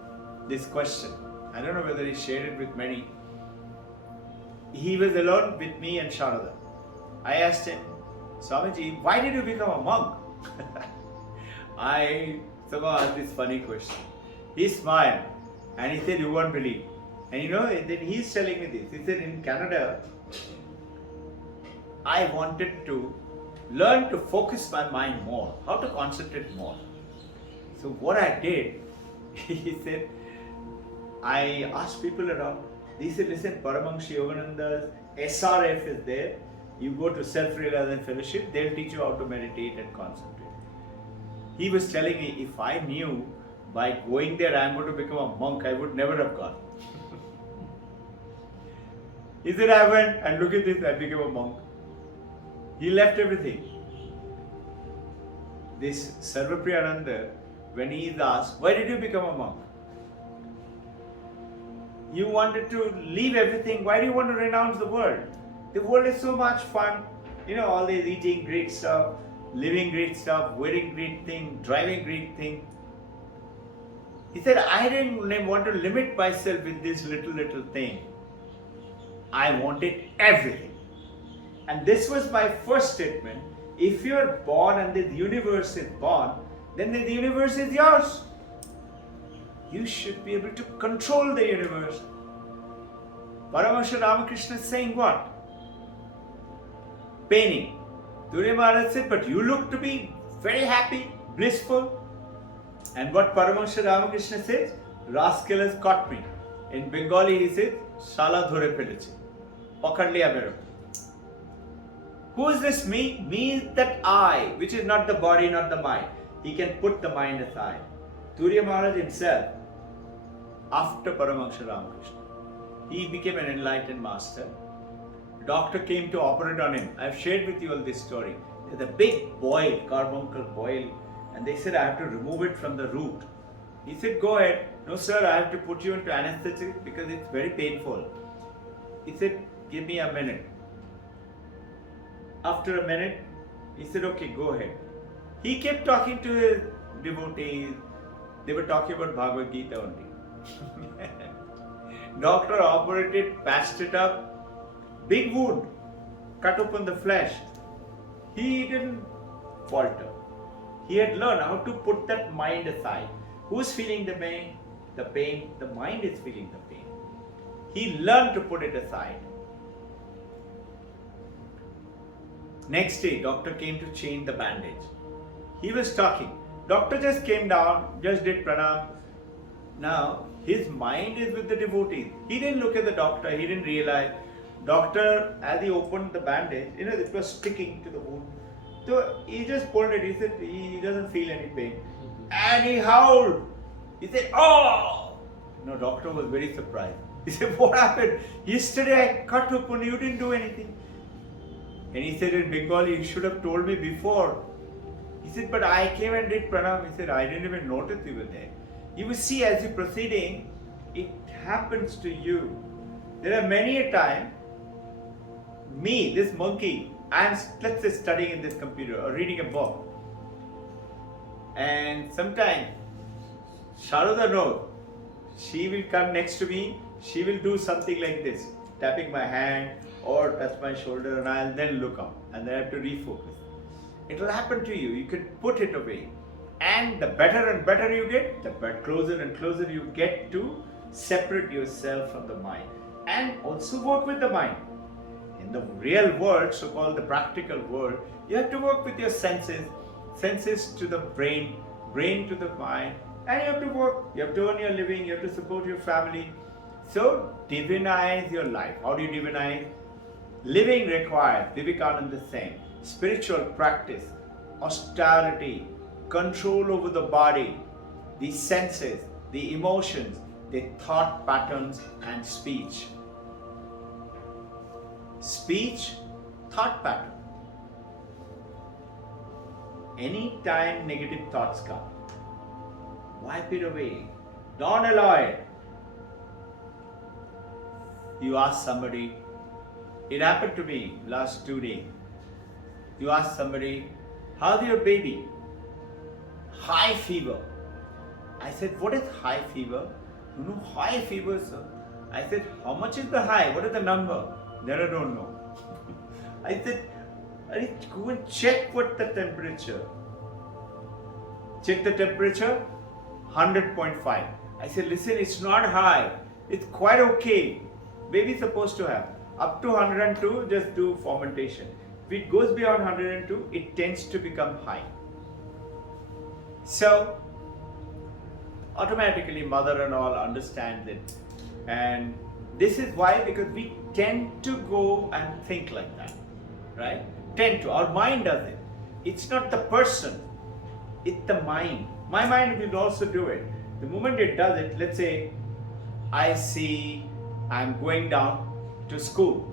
this question. I don't know whether he shared it with many. He was alone with me and Sharada. I asked him, Swamiji, why did you become a monk? I somehow asked this funny question. He smiled and he said, you won't believe. And then he's telling me this. He said, in Canada, I wanted to learn to focus my mind more, how to concentrate more. So what I did, he said, I asked people around. They said, listen, Paramahansa Yogananda's SRF is there. You go to Self-Realization Fellowship, they'll teach you how to meditate and concentrate. He was telling me, if I knew by going there I'm going to become a monk, I would never have gone. He said, I went and look at this, I became a monk. He left everything. This Sarvapriyananda, when he is asked, why did you become a monk? You wanted to leave everything, why do you want to renounce the world? The world is so much fun, all this eating great stuff, living great stuff, wearing great thing, driving great thing. He said, I didn't want to limit myself with this little thing. I wanted everything. And this was my first statement. If you are born and the universe is born, then the universe is yours. You should be able to control the universe. Paramahansa Ramakrishna is saying what? Paining. Turiya Maharaj said, but you look to be very happy, blissful. And what Paramahansa Ramakrishna says? Rascal has caught me. In Bengali he says, Shala dhore pheleche. Pakad liya mero. Who is this me? Me is that I, which is not the body, not the mind. He can put the mind aside. Turiya Maharaj himself, after Paramahansa Ramakrishna, he became an enlightened master. Doctor came to operate on him. I have shared with you all this story. There's a big boil, carbuncle boil, and they said I have to remove it from the root. He said, go ahead. No sir, I have to put you into anesthetic because it's very painful. He said, give me a minute. After a minute, he said, okay, go ahead. He kept talking to his devotees. They were talking about Bhagavad Gita only. Doctor operated, patched it up. Big wound, cut open the flesh. He didn't falter. He had learned how to put that mind aside. Who's feeling the pain? the pain, the mind is feeling the pain. He learned to put it aside. Next day, doctor came to change the bandage. He was talking. Doctor just came down, just did pranam. Now, his mind is with the devotees. He didn't look at the doctor, he didn't realize. Doctor, as he opened the bandage, it was sticking to the wound. So he just pulled it. He said he doesn't feel any pain. And he howled. He said, "Oh!" No, doctor was very surprised. He said, "What happened? Yesterday I cut open, you didn't do anything." And he said, "In Bengali, you should have told me before." He said, "But I came and did pranam." He said, "I didn't even notice you were there." You will see as you're proceeding, it happens to you. There are many a time, me, this monkey, I'm, let's say, studying in this computer or reading a book. And sometimes, Sharada knows, she will come next to me, she will do something like this, tapping my hand or touch my shoulder, and I'll then look up and then I have to refocus. It will happen to you, you can put it away. And the better and better you get, the closer and closer you get to separate yourself from the mind. And also work with the mind. In the real world, so-called the practical world, you have to work with your senses, senses to the brain, brain to the mind, and you have to work, you have to earn your living, you have to support your family. So, divinize your life. How do you divinize? Living requires, Vivekananda is saying, spiritual practice, austerity, control over the body, the senses, the emotions, the thought patterns and speech. Speech, thought pattern. Anytime negative thoughts come, wipe it away. Don't allow it. You ask somebody, it happened to me last 2 days. You ask somebody, how's your baby? High fever. I said, what is high fever? You know, high fever, sir. I said, how much is the high? What is the number? Then I don't know. I said, go and check what the temperature. Check the temperature, 100.5. I said, listen, it's not high. It's quite okay. Baby's supposed to have. Up to 102, just do fermentation. If it goes beyond 102, it tends to become high. So, automatically mother and all understand it. And this is why, because we tend to go and think like that, right? Tend to, our mind does it. It's not the person, it's the mind. My mind will also do it. The moment it does it, let's say, I see I'm going down to school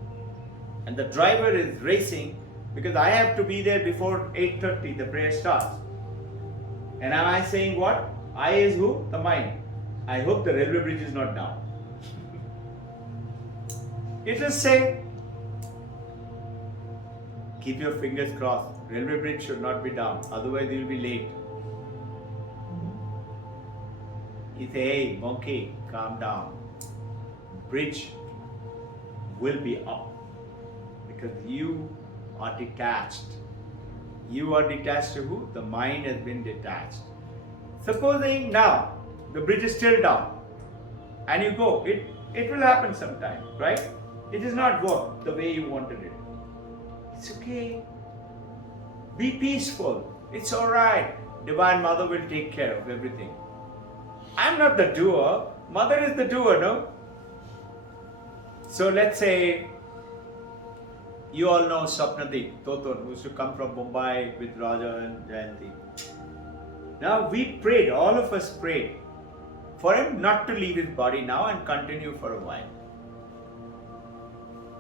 and the driver is racing because I have to be there before 8:30, the prayer starts. And am I saying what? I is who? The mind. I hope the railway bridge is not down. It will say, keep your fingers crossed. Railway bridge should not be down, otherwise you will be late. You say, hey, monkey, calm down. Bridge will be up because you are detached. You are detached to who? The mind has been detached. Supposing now the bridge is still down and you go, it will happen sometime, right? It is not work the way you wanted it. It's okay. Be peaceful. It's alright. Divine Mother will take care of everything. I'm not the doer. Mother is the doer, no? So let's say you all know Sapnadeep Toton, who used to come from Mumbai with Raja and Jayanti. Now we prayed, all of us prayed for him not to leave his body now and continue for a while.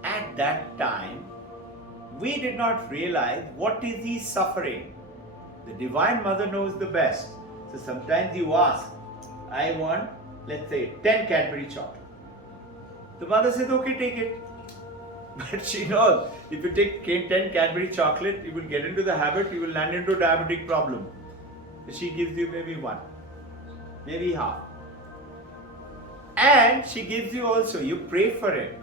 At that time, we did not realize what is he suffering. The Divine Mother knows the best. So sometimes you ask, I want, let's say, 10 Cadbury chocolate. The mother says, okay, take it. But she knows, if you take 10 Cadbury chocolate, you will get into the habit, you will land into a diabetic problem. So she gives you maybe one, maybe half. And she gives you also, you pray for it.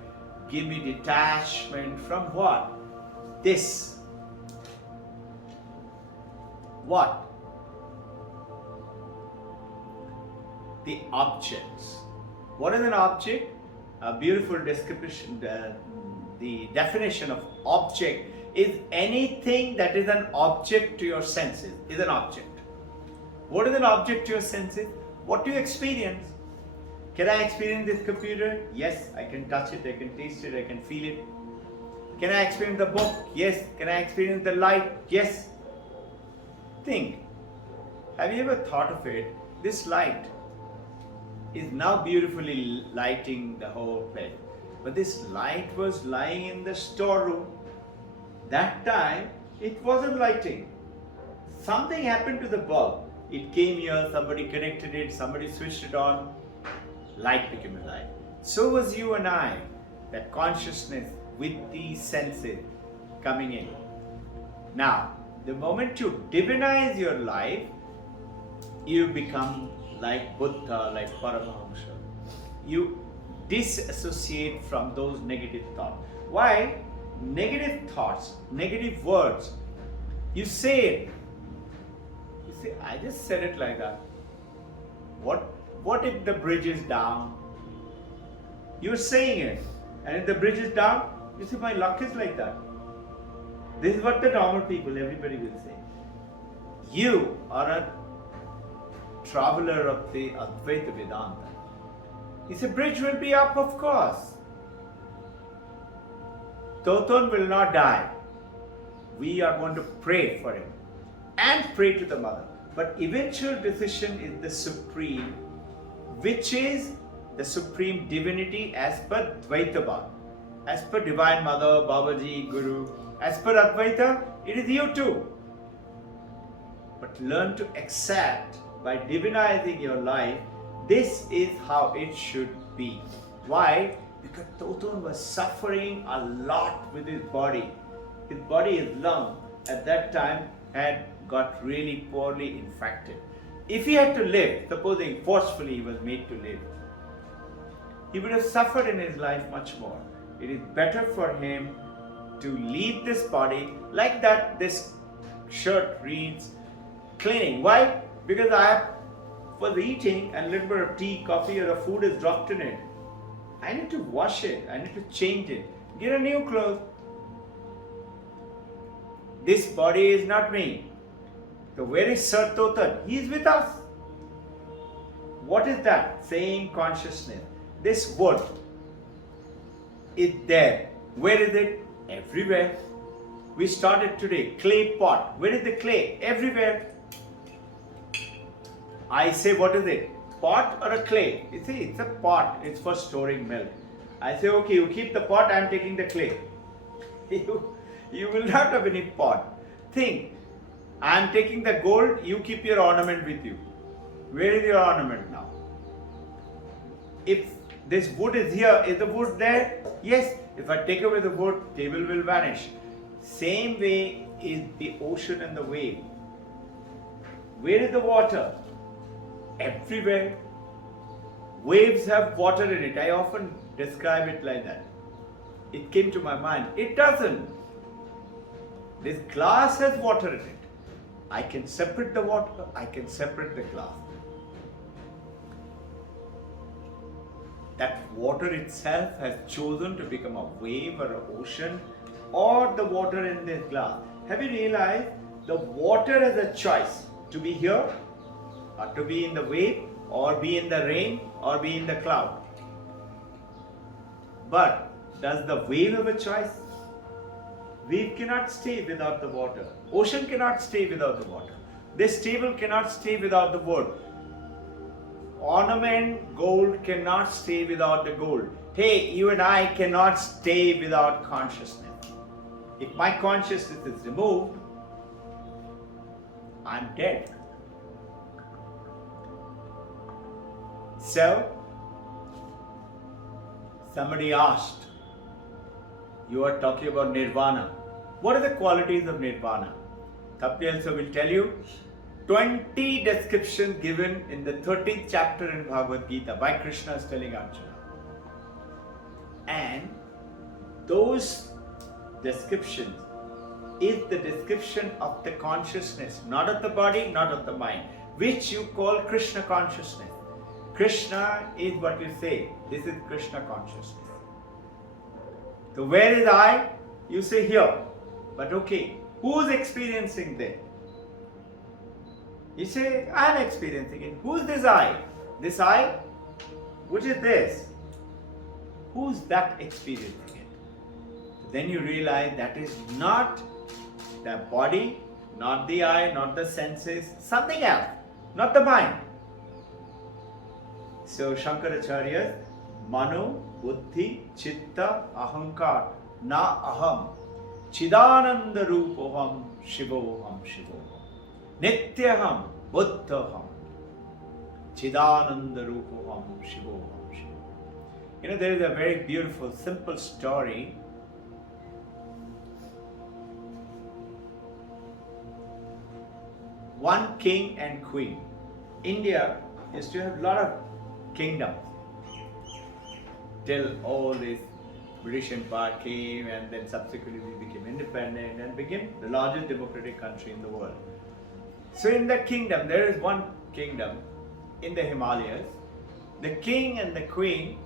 Give me detachment from what? This. What? the objects. What is an object? A beautiful description, the definition of object is anything that is an object to your senses is an object. What is an object to your senses? What do you experience? Can I experience this computer? Yes, I can touch it, I can taste it, I can feel it. Can I experience the book? Yes. Can I experience the light? Yes. Think. Have you ever thought of it? This light is now beautifully lighting the whole place. But this light was lying in the storeroom. That time, it wasn't lighting. Something happened to the bulb. It came here, somebody connected it, somebody switched it on. Light became a light. So was you and I, that consciousness with these senses coming in. Now, the moment you divinize your life, you become like Buddha, like Paramahamsa. You disassociate from those negative thoughts. Why? Negative thoughts, negative words. You say it. You say, I just said it like that. What if the bridge is down? You're saying it. And if the bridge is down, you say, my luck is like that. This is what the normal people, everybody will say. You are a traveler of the Advaita Vedanta. He said, bridge will be up, of course. Toton will not die. We are going to pray for him and pray to the mother. But eventual decision is the supreme, which is the supreme divinity as per Dvaitava. As per Divine Mother, Babaji, Guru, as per Advaita, it is you too. But learn to accept by divinizing your life, this is how it should be. Why? Because Toton was suffering a lot with his body. His body, his lung, at that time had got really poorly infected. If he had to live, supposing forcefully he was made to live, he would have suffered in his life much more. It is better for him to leave this body like that. This shirt reads cleaning. Why? Because I was eating and a little bit of tea, coffee or a food is dropped in it. I need to wash it. I need to change it. Get a new clothes. This body is not me. So where is Sir Totan? He is with us. What is that? Same consciousness. This wood is there. Where is it? Everywhere. We started today. Clay pot. Where is the clay? Everywhere. I say, what is it? Pot or a clay? You see, it's a pot. It's for storing milk. I say, okay, you keep the pot, I am taking the clay. You will not have any pot. Think, I am taking the gold, you keep your ornament with you. Where is your ornament now? If this wood is here, is the wood there? Yes. If I take away the wood, table will vanish. Same way is the ocean and the wave. Where is the water? Everywhere. Waves have water in it. I often describe it like that. It came to my mind. It doesn't. This glass has water in it. I can separate the water. I can separate the glass. That water itself has chosen to become a wave or an ocean, or the water in this glass. Have you realized the water has a choice to be here, or to be in the wave, or be in the rain, or be in the cloud? But does the wave have a choice? Wave cannot stay without the water. Ocean cannot stay without the water. This table cannot stay without the wood. Ornament, gold cannot stay without the gold. Hey, you and I cannot stay without consciousness. If my consciousness is removed, I'm dead. So, somebody asked, you are talking about Nirvana. What are the qualities of Nirvana? Tapti also will tell you 20 descriptions given in the 13th chapter in Bhagavad Gita by Krishna is telling Arjuna. And those descriptions is the description of the consciousness, not of the body, not of the mind, which you call Krishna consciousness. Krishna is what you say. This is Krishna consciousness. So where is I? You say here. But okay, who's experiencing that? You say, I'm experiencing it. Who's this I? This I? Which is this? Who's that experiencing it? Then you realize that is not the body, not the eye, not the senses, something else, not the mind. So Shankaracharya, Mano, Buddhi, Chitta, Ahankar, Na Aham, Chidananda Rupoham, Shivoham, Shivoham, Nityaham, Buddhaham, Chidananda Rupoham, Shivoham, Shivoham. You know, there is a very beautiful, simple story. One king and queen. India used to have a lot of kingdoms till all this British Empire came, and then subsequently we became independent and became the largest democratic country in the world. So in that kingdom, there is one kingdom in the Himalayas. The king and the queen,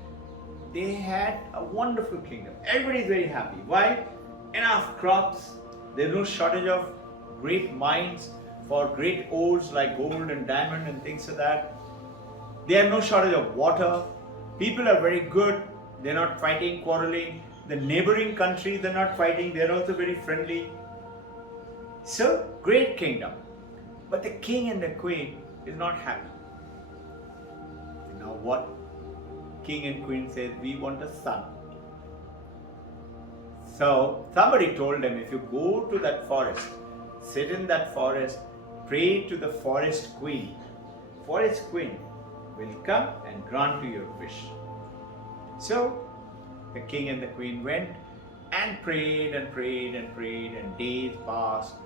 they had a wonderful kingdom. Everybody is very happy. Why? Enough crops. There's no shortage of great mines for great ores like gold and diamond and things like that. They have no shortage of water. People are very good. They're not fighting, quarreling. The neighboring countries, they're not fighting. They're also very friendly. So, great kingdom. But the king and the queen is not happy. Now what? King and queen says, we want a son. So, somebody told them, if you go to that forest, sit in that forest, pray to the forest queen will come and grant you your wish. So the king and the queen went and prayed and prayed and prayed, and days passed.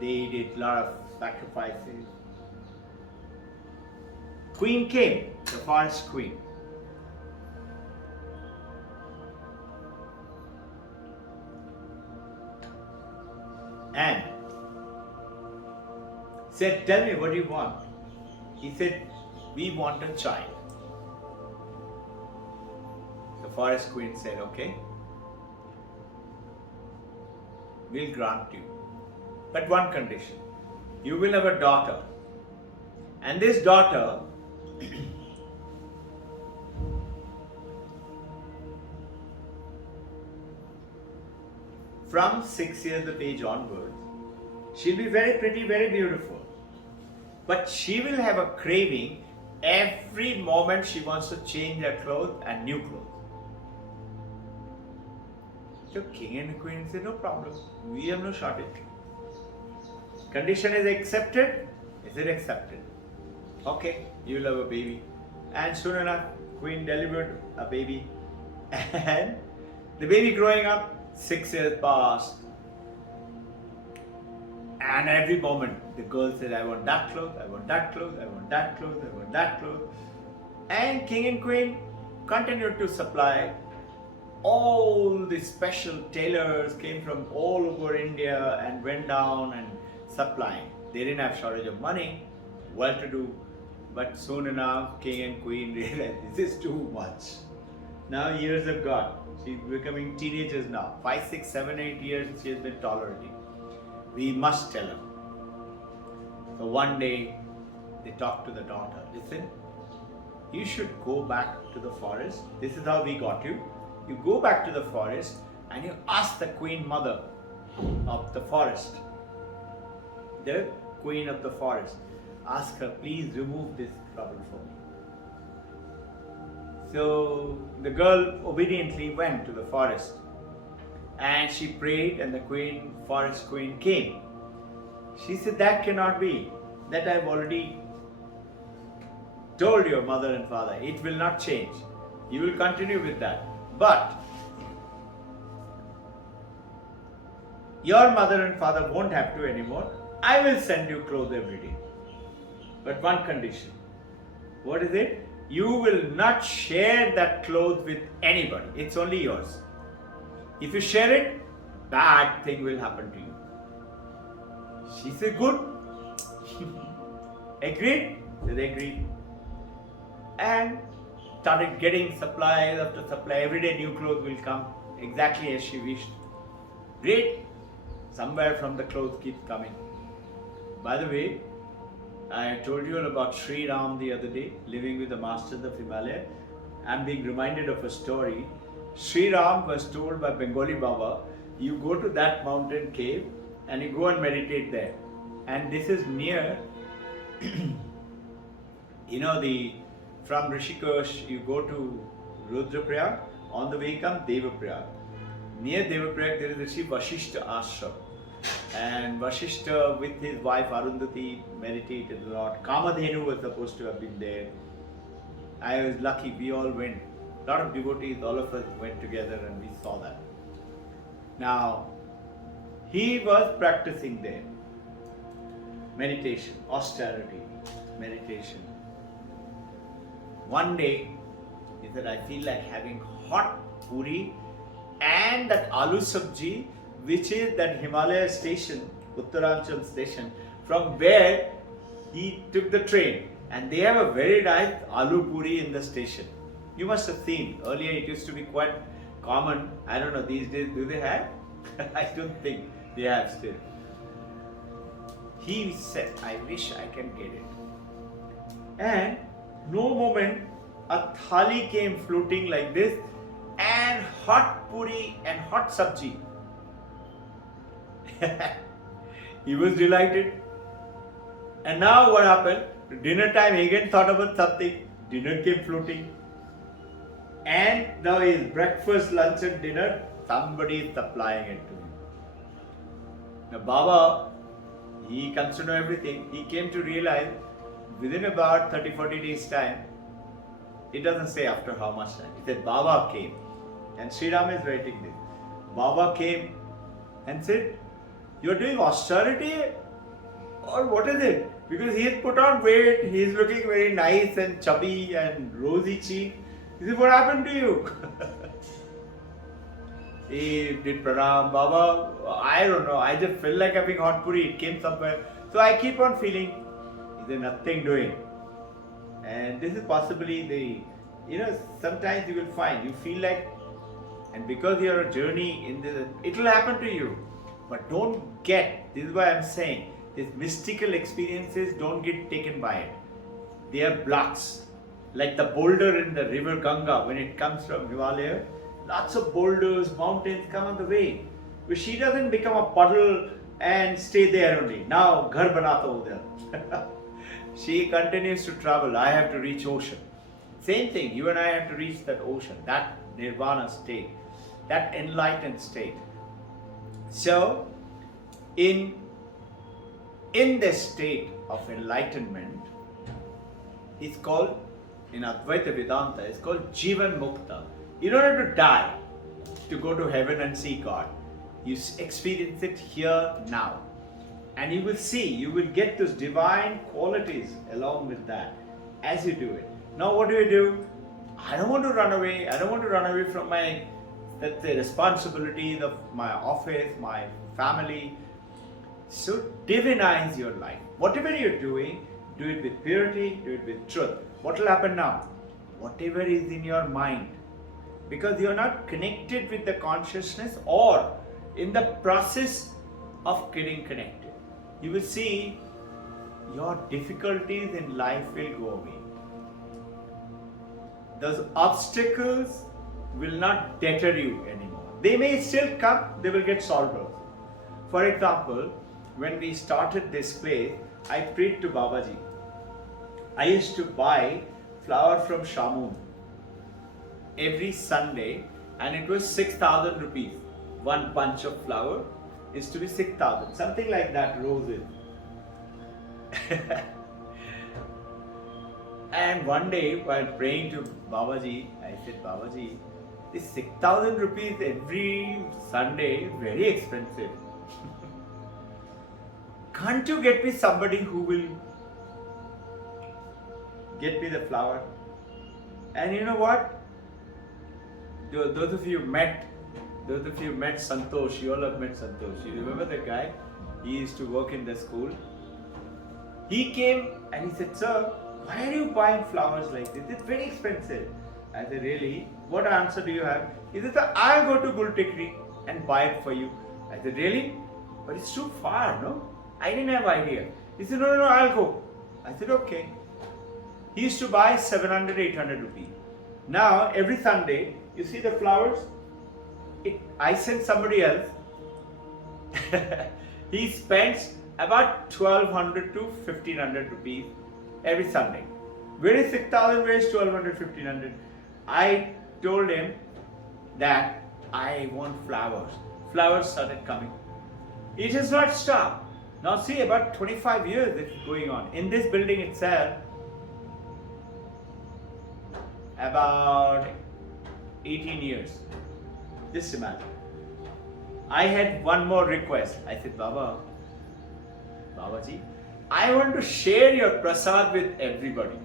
They did a lot of sacrifices. Queen came, the forest queen. And said, tell me, what do you want? He said, we want a child. The forest queen said, okay, we'll grant you. But one condition, you will have a daughter. And this daughter from 6 years of age onwards, she'll be very pretty, very beautiful. But she will have a craving every moment she wants to change her clothes and new clothes. So king and queen say, no problem, we have no shortage. Condition is accepted. Is it accepted? Okay, you will have a baby. And soon enough, queen delivered a baby. And the baby growing up, 6 years passed. And every moment the girl said, I want that clothes, I want that clothes, I want that clothes, I want that clothes. And king and queen continued to supply. All the special tailors came from all over India and went down and supplying. They didn't have shortage of money, well to do. But soon enough, king and queen realized this is too much. Now years have gone. She's becoming teenagers now. 5, 6, 7, 8 years she has been tolerating. We must tell her. So one day they talked to the daughter. Listen, you should go back to the forest. This is how we got you. You go back to the forest and you ask the queen mother of the forest, the queen of the forest, ask her, please remove this trouble for me. So the girl obediently went to the forest and she prayed, and the forest queen came. She said, that cannot be. That I've already told your mother and father. It will not change. You will continue with that. But your mother and father won't have to anymore. I will send you clothes every day. But one condition. What is it? You will not share that clothes with anybody. It's only yours. If you share it, bad thing will happen to you. She said, good. Agreed? They agreed. and started getting supply after supply. Every day new clothes will come exactly as she wished. Great. Somewhere from the clothes keep coming. By the way, I told you all about Sri Ram the other day, living with the masters of Himalaya. I'm being reminded of a story. Sri Ram was told by Bengali Baba, you go to that mountain cave and you go and meditate there. And this is near, from Rishikesh, you go to Rudraprayag, on the way you come Devaprayag. Near Devaprayag there is a Sri Vashishta ashram. And Vashishta with his wife Arundhati meditated a lot. Kamadhenu was supposed to have been there. I was lucky, we all went. A lot of devotees, all of us went together and we saw that. Now, he was practicing there. Meditation, austerity, meditation. One day, he said, I feel like having hot puri and that aloo sabji, which is that Himalaya station, Uttaranchal station, from where he took the train. And they have a very nice aloo puri in the station. You must have seen. Earlier it used to be quite common. I don't know, these days do they have? I don't think they have still. He said, I wish I can get it. And no moment a thali came floating like this and hot puri and hot sabji. He was delighted. And now what happened? Dinner time, he again thought about something. Dinner came floating. And now his breakfast, lunch and dinner, somebody is supplying it to him. Now Baba, he comes to know everything. He came to realize within about 30-40 days time, it doesn't say after how much time. It said Baba came. And Sri Ram is writing this. Baba came and said, you are doing austerity or what is it? Because he has put on weight, he is looking very nice and chubby and rosy cheek. He said, what happened to you? He did pranam, Baba, I don't know, I just felt like having hot puri, it came somewhere. So I keep on feeling, he said, nothing doing. And this is possibly sometimes you will find, you feel like, and because you are a journey in this, it will happen to you. But don't get, this is why I'm saying, these mystical experiences don't get taken by it. They are blocks. Like the boulder in the river Ganga, when it comes from Himalaya, lots of boulders, mountains come on the way. But she doesn't become a puddle and stay there only. Now, ghar banata ho gaya. She continues to travel. I have to reach ocean. Same thing, you and I have to reach that ocean, that Nirvana state, that enlightened state. So, in this state of enlightenment, it's called, in Advaita Vedanta, it's called Jivan Mukta. You don't have to die to go to heaven and see God. You experience it here, now. And you will see, you will get those divine qualities along with that as you do it. Now what do? I don't want to run away. I don't want to run away from my responsibilities of my office, my family. So divinize your life. Whatever you're doing, do it with purity, do it with truth. What will happen now? Whatever is in your mind. Because you're not connected with the consciousness or in the process of getting connected. You will see your difficulties in life will go away. Those obstacles will not deter you anymore. They may still come, they will get solved also. For example, when we started this place, I prayed to Babaji. I used to buy flower from Shamun every Sunday and it was 6,000 rupees. One bunch of flower is to be 6,000. Something like that, roses. And one day while praying to Babaji, I said, Babaji, this 6,000 rupees every Sunday, very expensive. Can't you get me somebody who will get me the flower? And you know what? Those of you met Santosh, you all have met Santosh. You remember that guy? He used to work in the school. He came and he said, sir, why are you buying flowers like this? It's very expensive. I said, really? What answer do you have? He said, I'll go to Gultikri and buy it for you. I said, really? But it's too far, no? I didn't have idea. He said, no, I'll go. I said, okay. He used to buy 700, 800 rupees. Now, every Sunday, you see the flowers? I sent somebody else. He spends about 1200 to 1500 rupees every Sunday. Where is 6000? Where is 1200, 1500? I told him that I want flowers. Flowers started coming. It has not stopped. Now see, about 25 years it's going on. In this building itself, about 18 years. Just imagine. I had one more request. I said, Babaji, I want to share your prasad with everybody.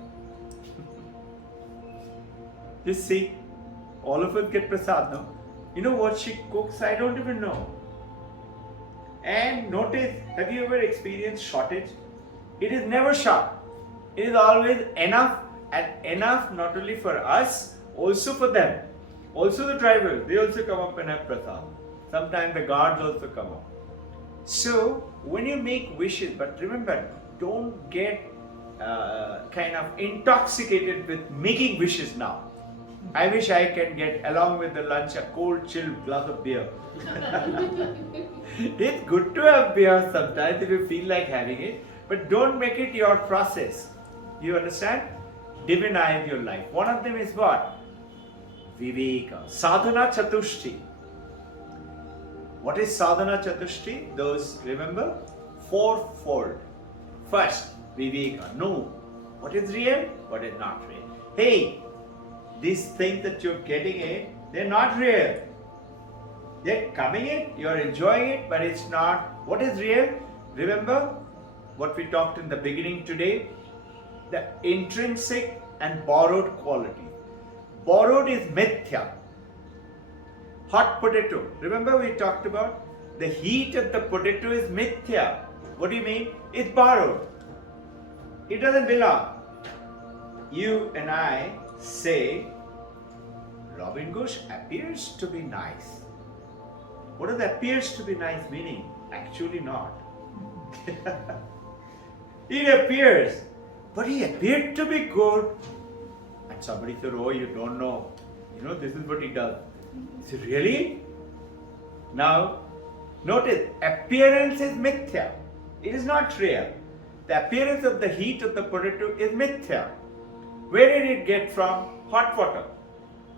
Just see, all of us get prasad now. You know what she cooks? I don't even know. And notice, have you ever experienced shortage? It is never short. It is always enough, and enough not only for us, also for them. Also the drivers, they also come up and have prasad. Sometimes the guards also come up. So, when you make wishes, but remember, don't get kind of intoxicated with making wishes now. I wish I can get, along with the lunch, a cold, chilled glass of beer. It's good to have beer sometimes if you feel like having it, but don't make it your process. You understand? Divinize your life. One of them is what? Viveka. Sadhana Chatushti. What is Sadhana Chatushti? Those, remember? Fourfold. First, Viveka. Know what is real, what is not real. Hey, these things that you're getting in, they're not real. They're coming in, you're enjoying it, but it's not. What is real? Remember what we talked in the beginning today? The intrinsic and borrowed quality. Borrowed is mithya. Hot potato. Remember we talked about the heat of the potato is mithya. What do you mean? It's borrowed. It doesn't belong. You and I say, Robbin Ghosh appears to be nice. What does appears to be nice meaning? Actually not. It appears, but he appeared to be good. And somebody said, oh, you don't know. You know, this is what he does. He said, really? Now, notice, appearance is mithya. It is not real. The appearance of the heat of the potato is mithya. Where did it get from? Hot water.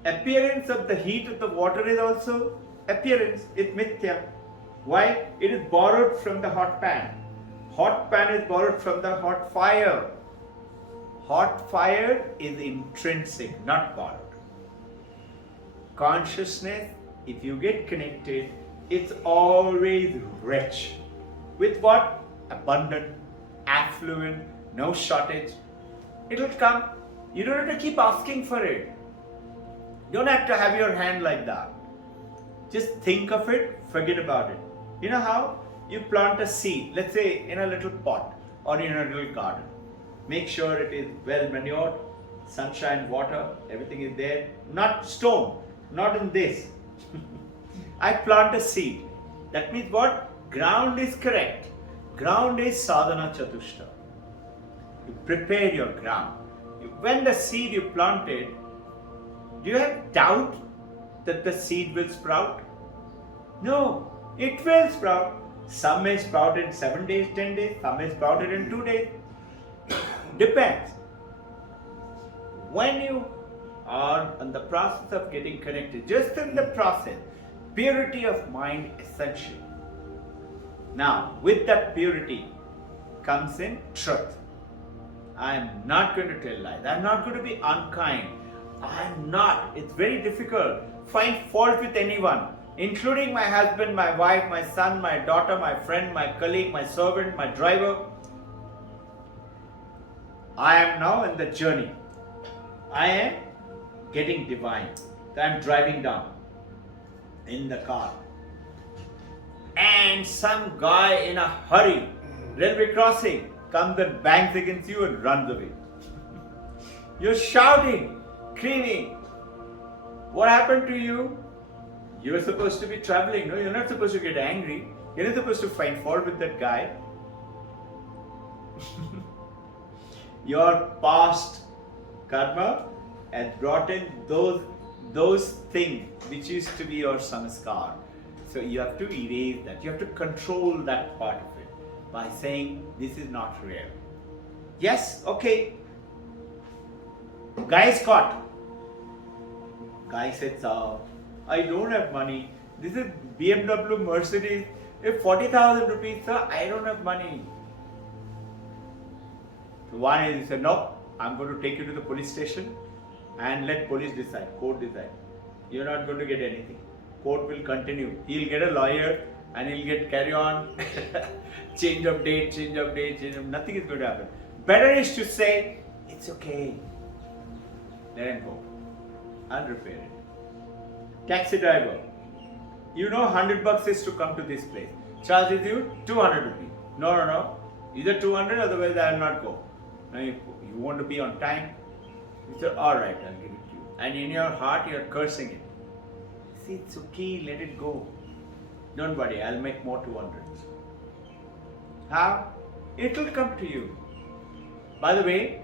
Appearance of the heat of the water is also appearance. It's mithya. Why? It is borrowed from the hot pan. Hot pan is borrowed from the hot fire. Hot fire is intrinsic, not borrowed. Consciousness, if you get connected, it's always rich. With what? Abundant, affluent, no shortage. It'll come. You don't have to keep asking for it. You don't have to have your hand like that. Just think of it, forget about it. You know how? You plant a seed, let's say in a little pot or in a little garden. Make sure it is well manured, sunshine, water, everything is there. Not stone, not in this. I plant a seed. That means what? Ground is correct. Ground is sadhana chatushta. You prepare your ground. When the seed you planted, do you have doubt that the seed will sprout? No, it will sprout. Some may sprout in 7 days, 10 days, some may sprout it in 2 days. Depends. When you are in the process of getting connected, just in the process, purity of mind essential. Now, with that purity comes in truth. I am not going to tell lies. I am not going to be unkind. I am not. It's very difficult. Find fault with anyone, including my husband, my wife, my son, my daughter, my friend, my colleague, my servant, my driver. I am now in the journey. I am getting divine. I am driving down in the car. And some guy in a hurry, railway crossing, comes and bangs against you and runs away. You're shouting, screaming. What happened to you? You're supposed to be traveling. No, you're not supposed to get angry. You're not supposed to find fault with that guy. Your past karma has brought in those things which used to be your samskar. So you have to erase that. You have to control that part of it by saying this is not real. Yes, okay. Guy is caught. Guy said, "Sir, I don't have money. This is BMW Mercedes. If 40,000 rupees, sir, I don't have money." So one is, he said, "No, I'm going to take you to the police station and let police decide, court decide. You're not going to get anything. Court will continue. He'll get a lawyer and he'll get carry on, change of date, nothing is going to happen. Better is to say, it's okay. Let him go. I'll repair it. Taxi driver, you know 100 bucks is to come to this place. Charges you 200 rupees. No. Either 200, otherwise I will not go. Now you want to be on time? You say, alright, I'll give it to you. And in your heart you are cursing it. See, it's okay, let it go. Don't worry, I'll make more 200s. How? It will come to you. By the way,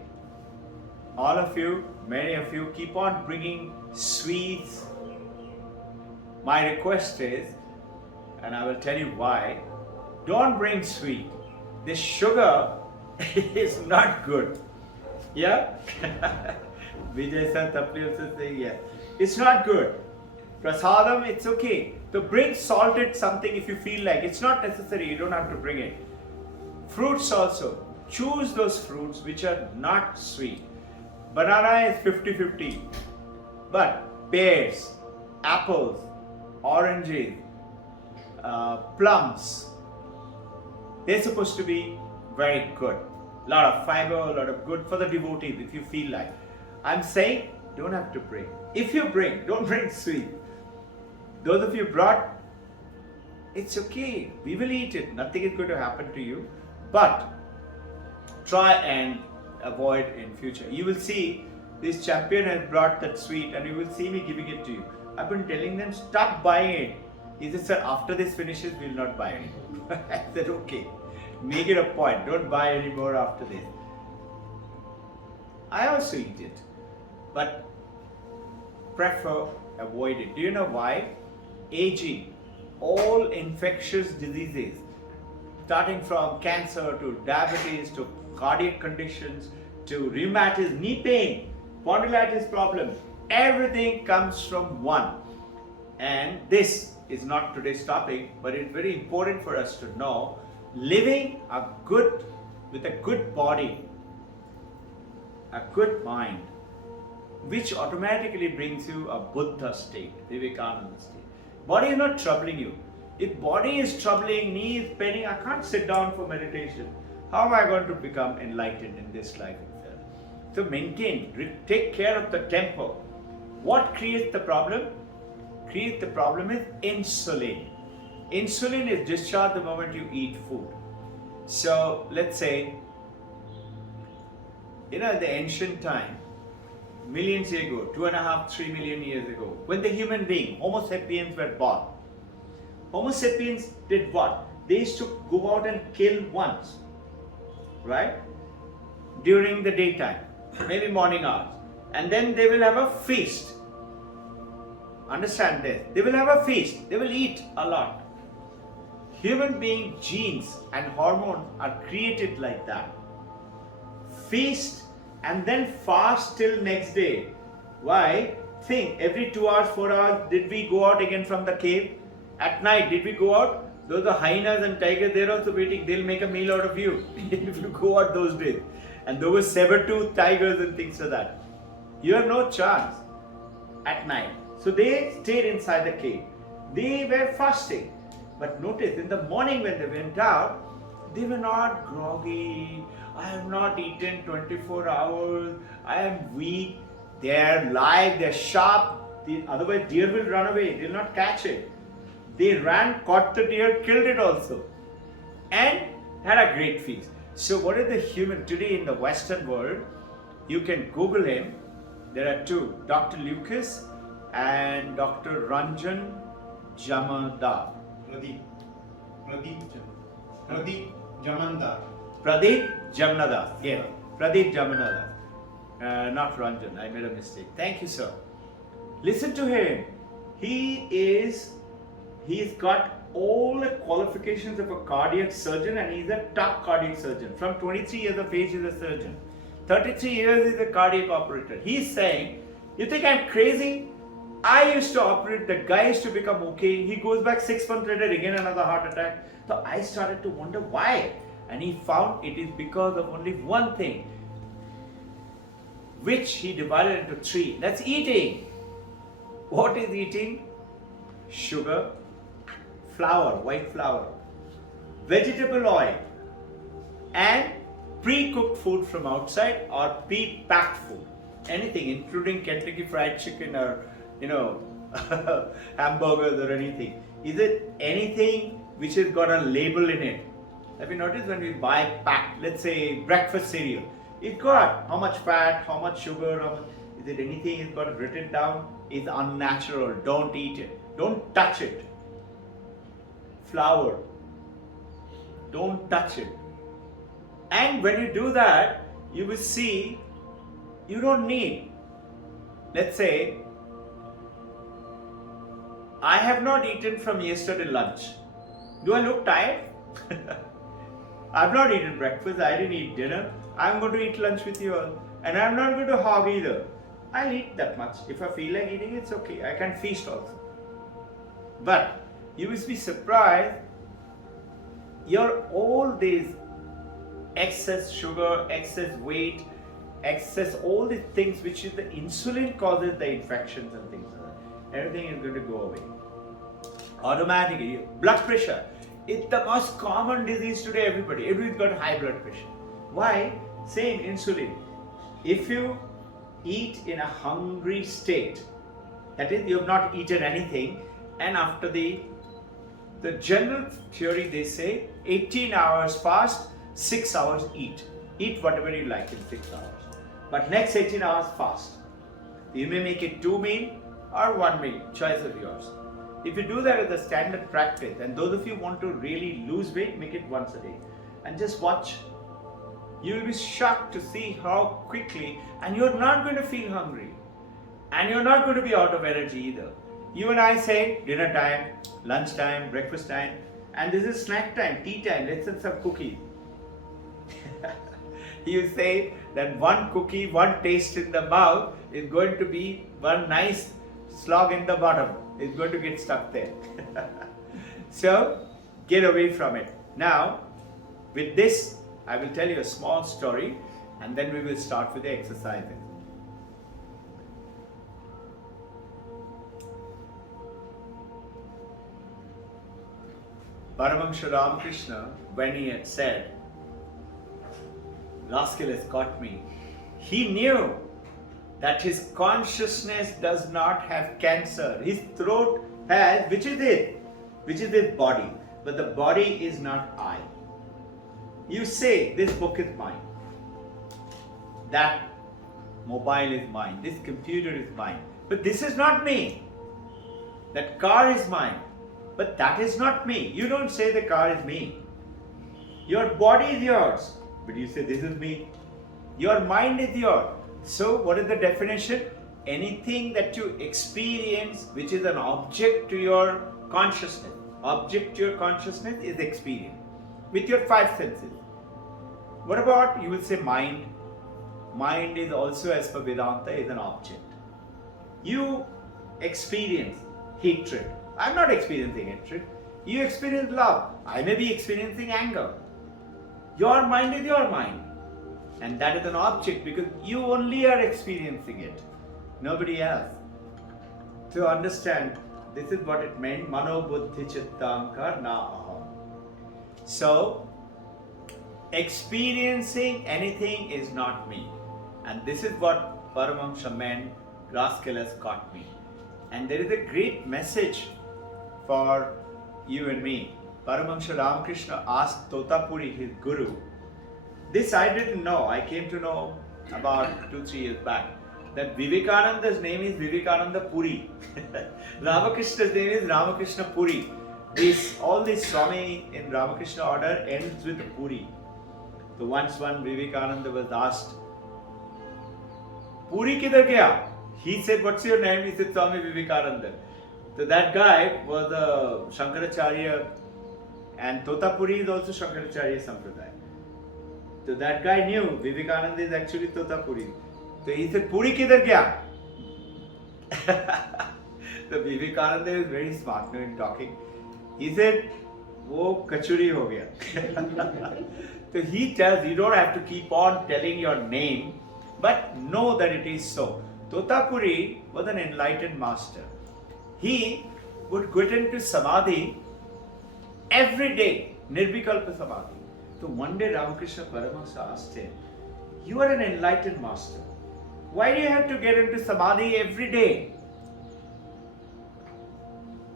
all of you, many of you, keep on bringing sweets. My request is, and I will tell you why, don't bring sweet. This sugar is not good. Yeah? Vijay sir, Tapli also say yes. It's not good. Prasadam, it's okay. So bring salted something if you feel like. It's not necessary, you don't have to bring it. Fruits also. Choose those fruits which are not sweet. Banana is 50-50. But pears, apples, oranges, plums, they're supposed to be very good. A lot of fiber, a lot of good for the devotees if you feel like. I'm saying, don't have to bring. If you bring, don't bring sweet. Those of you brought, it's okay. We will eat it. Nothing is going to happen to you. But try and avoid in future. You will see this champion has brought that sweet and you will see me giving it to you. I've been telling them, stop buying it. He said, sir, after this finishes, we will not buy anymore. I said, okay, make it a point. Don't buy anymore after this. I also eat it, but prefer avoid it. Do you know why? Aging, all infectious diseases, starting from cancer to diabetes to cardiac conditions to rheumatism, knee pain, spondylitis problems, everything comes from one. And this is not today's topic, but it's very important for us to know, living with a good body, a good mind, which automatically brings you a Buddha state, Vivekananda state. Body is not troubling you. If body is troubling, knee is paining, I can't sit down for meditation. How am I going to become enlightened in this life itself? So maintain, take care of the temper. What creates the problem? Creates the problem is insulin. Insulin is discharged the moment you eat food. So let's say, in the ancient time, millions years ago, 2.5-3 million years ago, when the human being, Homo sapiens, were born, Homo sapiens did what? They used to go out and kill once, right? During the daytime, maybe morning hours. And then they will have a feast. Understand this. They will have a feast. They will eat a lot. Human being genes and hormones are created like that. Feast and then fast till next day. Why? Think, every 2 hours, 4 hours, did we go out again from the cave? At night, did we go out? Those are hyenas and tigers, they're also waiting. They'll make a meal out of you if you go out those days. And there were saber-tooth tigers and things like that. You have no chance at night. So they stayed inside the cave. They were fasting. But notice, in the morning when they went out, they were not groggy. I have not eaten 24 hours. I am weak. They are live, they are sharp. Otherwise, deer will run away. They will not catch it. They ran, caught the deer, killed it also, and had a great feast. So what is the human today in the Western world? You can Google him. There are two, Dr. Lucas and Dr. Ranjan Jamadar. Pradeep Jamandar. Pradeep Jamnada. Yeah, Pradeep Jamnada. Not Ranjan, I made a mistake. Thank you, sir. Listen to him. He's got all the qualifications of a cardiac surgeon, and he's a top cardiac surgeon. From 23 years of age, he's a surgeon. 33 years, he's a cardiac operator. He's saying, you think I'm crazy? I used to operate, the guy used to become okay. He goes back 6 months later, again another heart attack. So I started to wonder why. And he found it is because of only one thing, which he divided into three. That's eating. What is eating? Sugar, flour, white flour, vegetable oil, and pre-cooked food from outside or pre-packed food. Anything, including Kentucky Fried Chicken or, hamburgers or anything. Is it anything which has got a label in it? Have you noticed when we buy packed, let's say breakfast cereal, it got how much fat, how much sugar, is it anything it's got written down? It's unnatural, don't eat it, don't touch it. Flour, don't touch it. And when you do that, you will see you don't need, let's say, I have not eaten from yesterday lunch. Do I look tired? I've not eaten breakfast, I didn't eat dinner. I'm going to eat lunch with you all. And I'm not going to hog either. I'll eat that much. If I feel like eating, it's okay. I can feast also. But you will be surprised, your all these excess sugar, excess weight, excess, all these things which is the insulin causes the infections and things like that. Everything is going to go away. Automatically, blood pressure. It's the most common disease today, everybody's got high blood pressure. Why? Same insulin. If you eat in a hungry state, that is, you have not eaten anything, and after the general theory, they say 18 hours fast, 6 hours eat. Eat whatever you like in 6 hours. But next 18 hours fast. You may make it 2 meal or 1 meal, choice of yours. If you do that as a standard practice, and those of you want to really lose weight, make it once a day. And just watch. You will be shocked to see how quickly, and you're not going to feel hungry. And you're not going to be out of energy either. You and I say dinner time, lunch time, breakfast time, and this is snack time, tea time, let's have some cookies. You say that one cookie, one taste in the mouth is going to be one nice slog in the bottom. It's going to get stuck there. So, get away from it. Now, with this, I will tell you a small story and then we will start with the exercises. Paramahansa Ramakrishna, when he had said, rascal has got me, he knew that his consciousness does not have cancer. His throat has, which is it? Which is his body. But the body is not I. You say, this book is mine. That mobile is mine. This computer is mine. But this is not me. That car is mine. But that is not me. You don't say the car is me. Your body is yours. But you say, this is me. Your mind is yours. So, what is the definition? Anything that you experience which is an object to your consciousness. Object to your consciousness is experience with your 5 senses. What about, you will say, mind? Mind is also, as per Vedanta, is an object. You experience hatred. I'm not experiencing hatred. You experience love. I may be experiencing anger. Your mind is your mind. And that is an object because you only are experiencing it, nobody else. To understand, this is what it meant, mano buddhi chittankar na aham. So, experiencing anything is not me. And this is what Paramahansa meant, rascal has caught me. And there is a great message for you and me. Paramahansa Ramakrishna asked Totapuri, his guru, this I didn't know. I came to know about 2-3 years back, that Vivekananda's name is Vivekananda Puri. Ramakrishna's name is Ramakrishna Puri. All this Swami in Ramakrishna order ends with Puri. So once one Vivekananda was asked, Puri kidhar gaya? He said, what's your name? He said, Swami Vivekananda. So that guy was a Shankaracharya, and Totapuri is also Shankaracharya Sampradaya. So that guy knew Vivekananda is actually Totapuri. So he said, Puri kidhar gaya? So Vivekananda is very smart in talking. He said, wo kachuri ho gaya. So he tells, you don't have to keep on telling your name, but know that it is so. Totapuri was an enlightened master. He would get into samadhi every day, nirvikalpa samadhi. So one day Ramakrishna Paramahamsa asked him, you are an enlightened master. Why do you have to get into samadhi every day?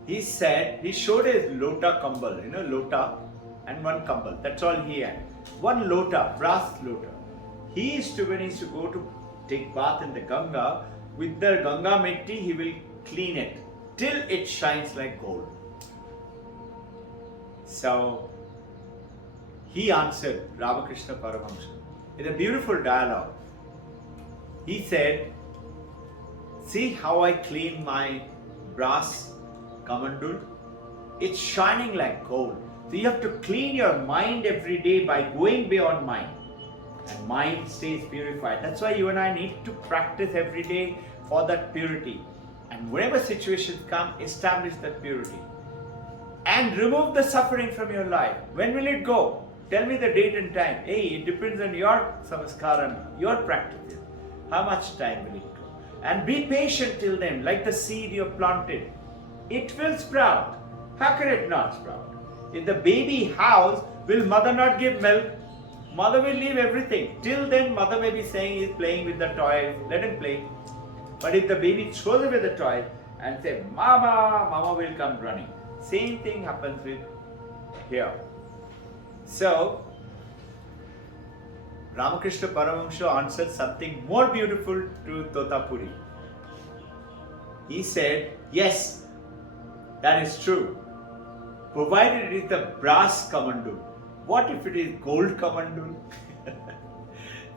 He said, he showed his lota kambal, lota and one kambal. That's all he had. One lota, brass lota. When he used to go to take bath in the Ganga, with the Ganga mitti, he will clean it till it shines like gold. So, he answered Ramakrishna Paramahamsa in a beautiful dialogue. He said, see how I clean my brass kamandul? It's shining like gold. So you have to clean your mind every day by going beyond mind. And mind stays purified. That's why you and I need to practice every day for that purity. And whenever situations come, establish that purity. And remove the suffering from your life. When will it go? Tell me the date and time. Hey, it depends on your samskaram, your practices. How much time will it go? And be patient till then, like the seed you have planted. It will sprout. How can it not sprout? If the baby howls, will mother not give milk? Mother will leave everything. Till then, mother may be saying he's playing with the toys. Let him play. But if the baby throws away the toys and says, Mama, Mama will come running. Same thing happens with here. So, Ramakrishna Paramahamsa answered something more beautiful to Totapuri. He said, yes, that is true. Provided it is the brass kamandul. What if it is gold kamandul?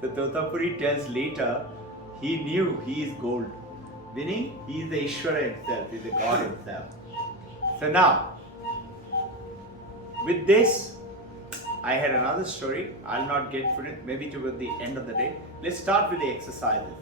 The Totapuri tells later, he knew he is gold. Meaning, he is the Ishvara himself, he is the God himself. So now, with this, I had another story. I'll not get to it, maybe toward the end of the day. Let's start with the exercises.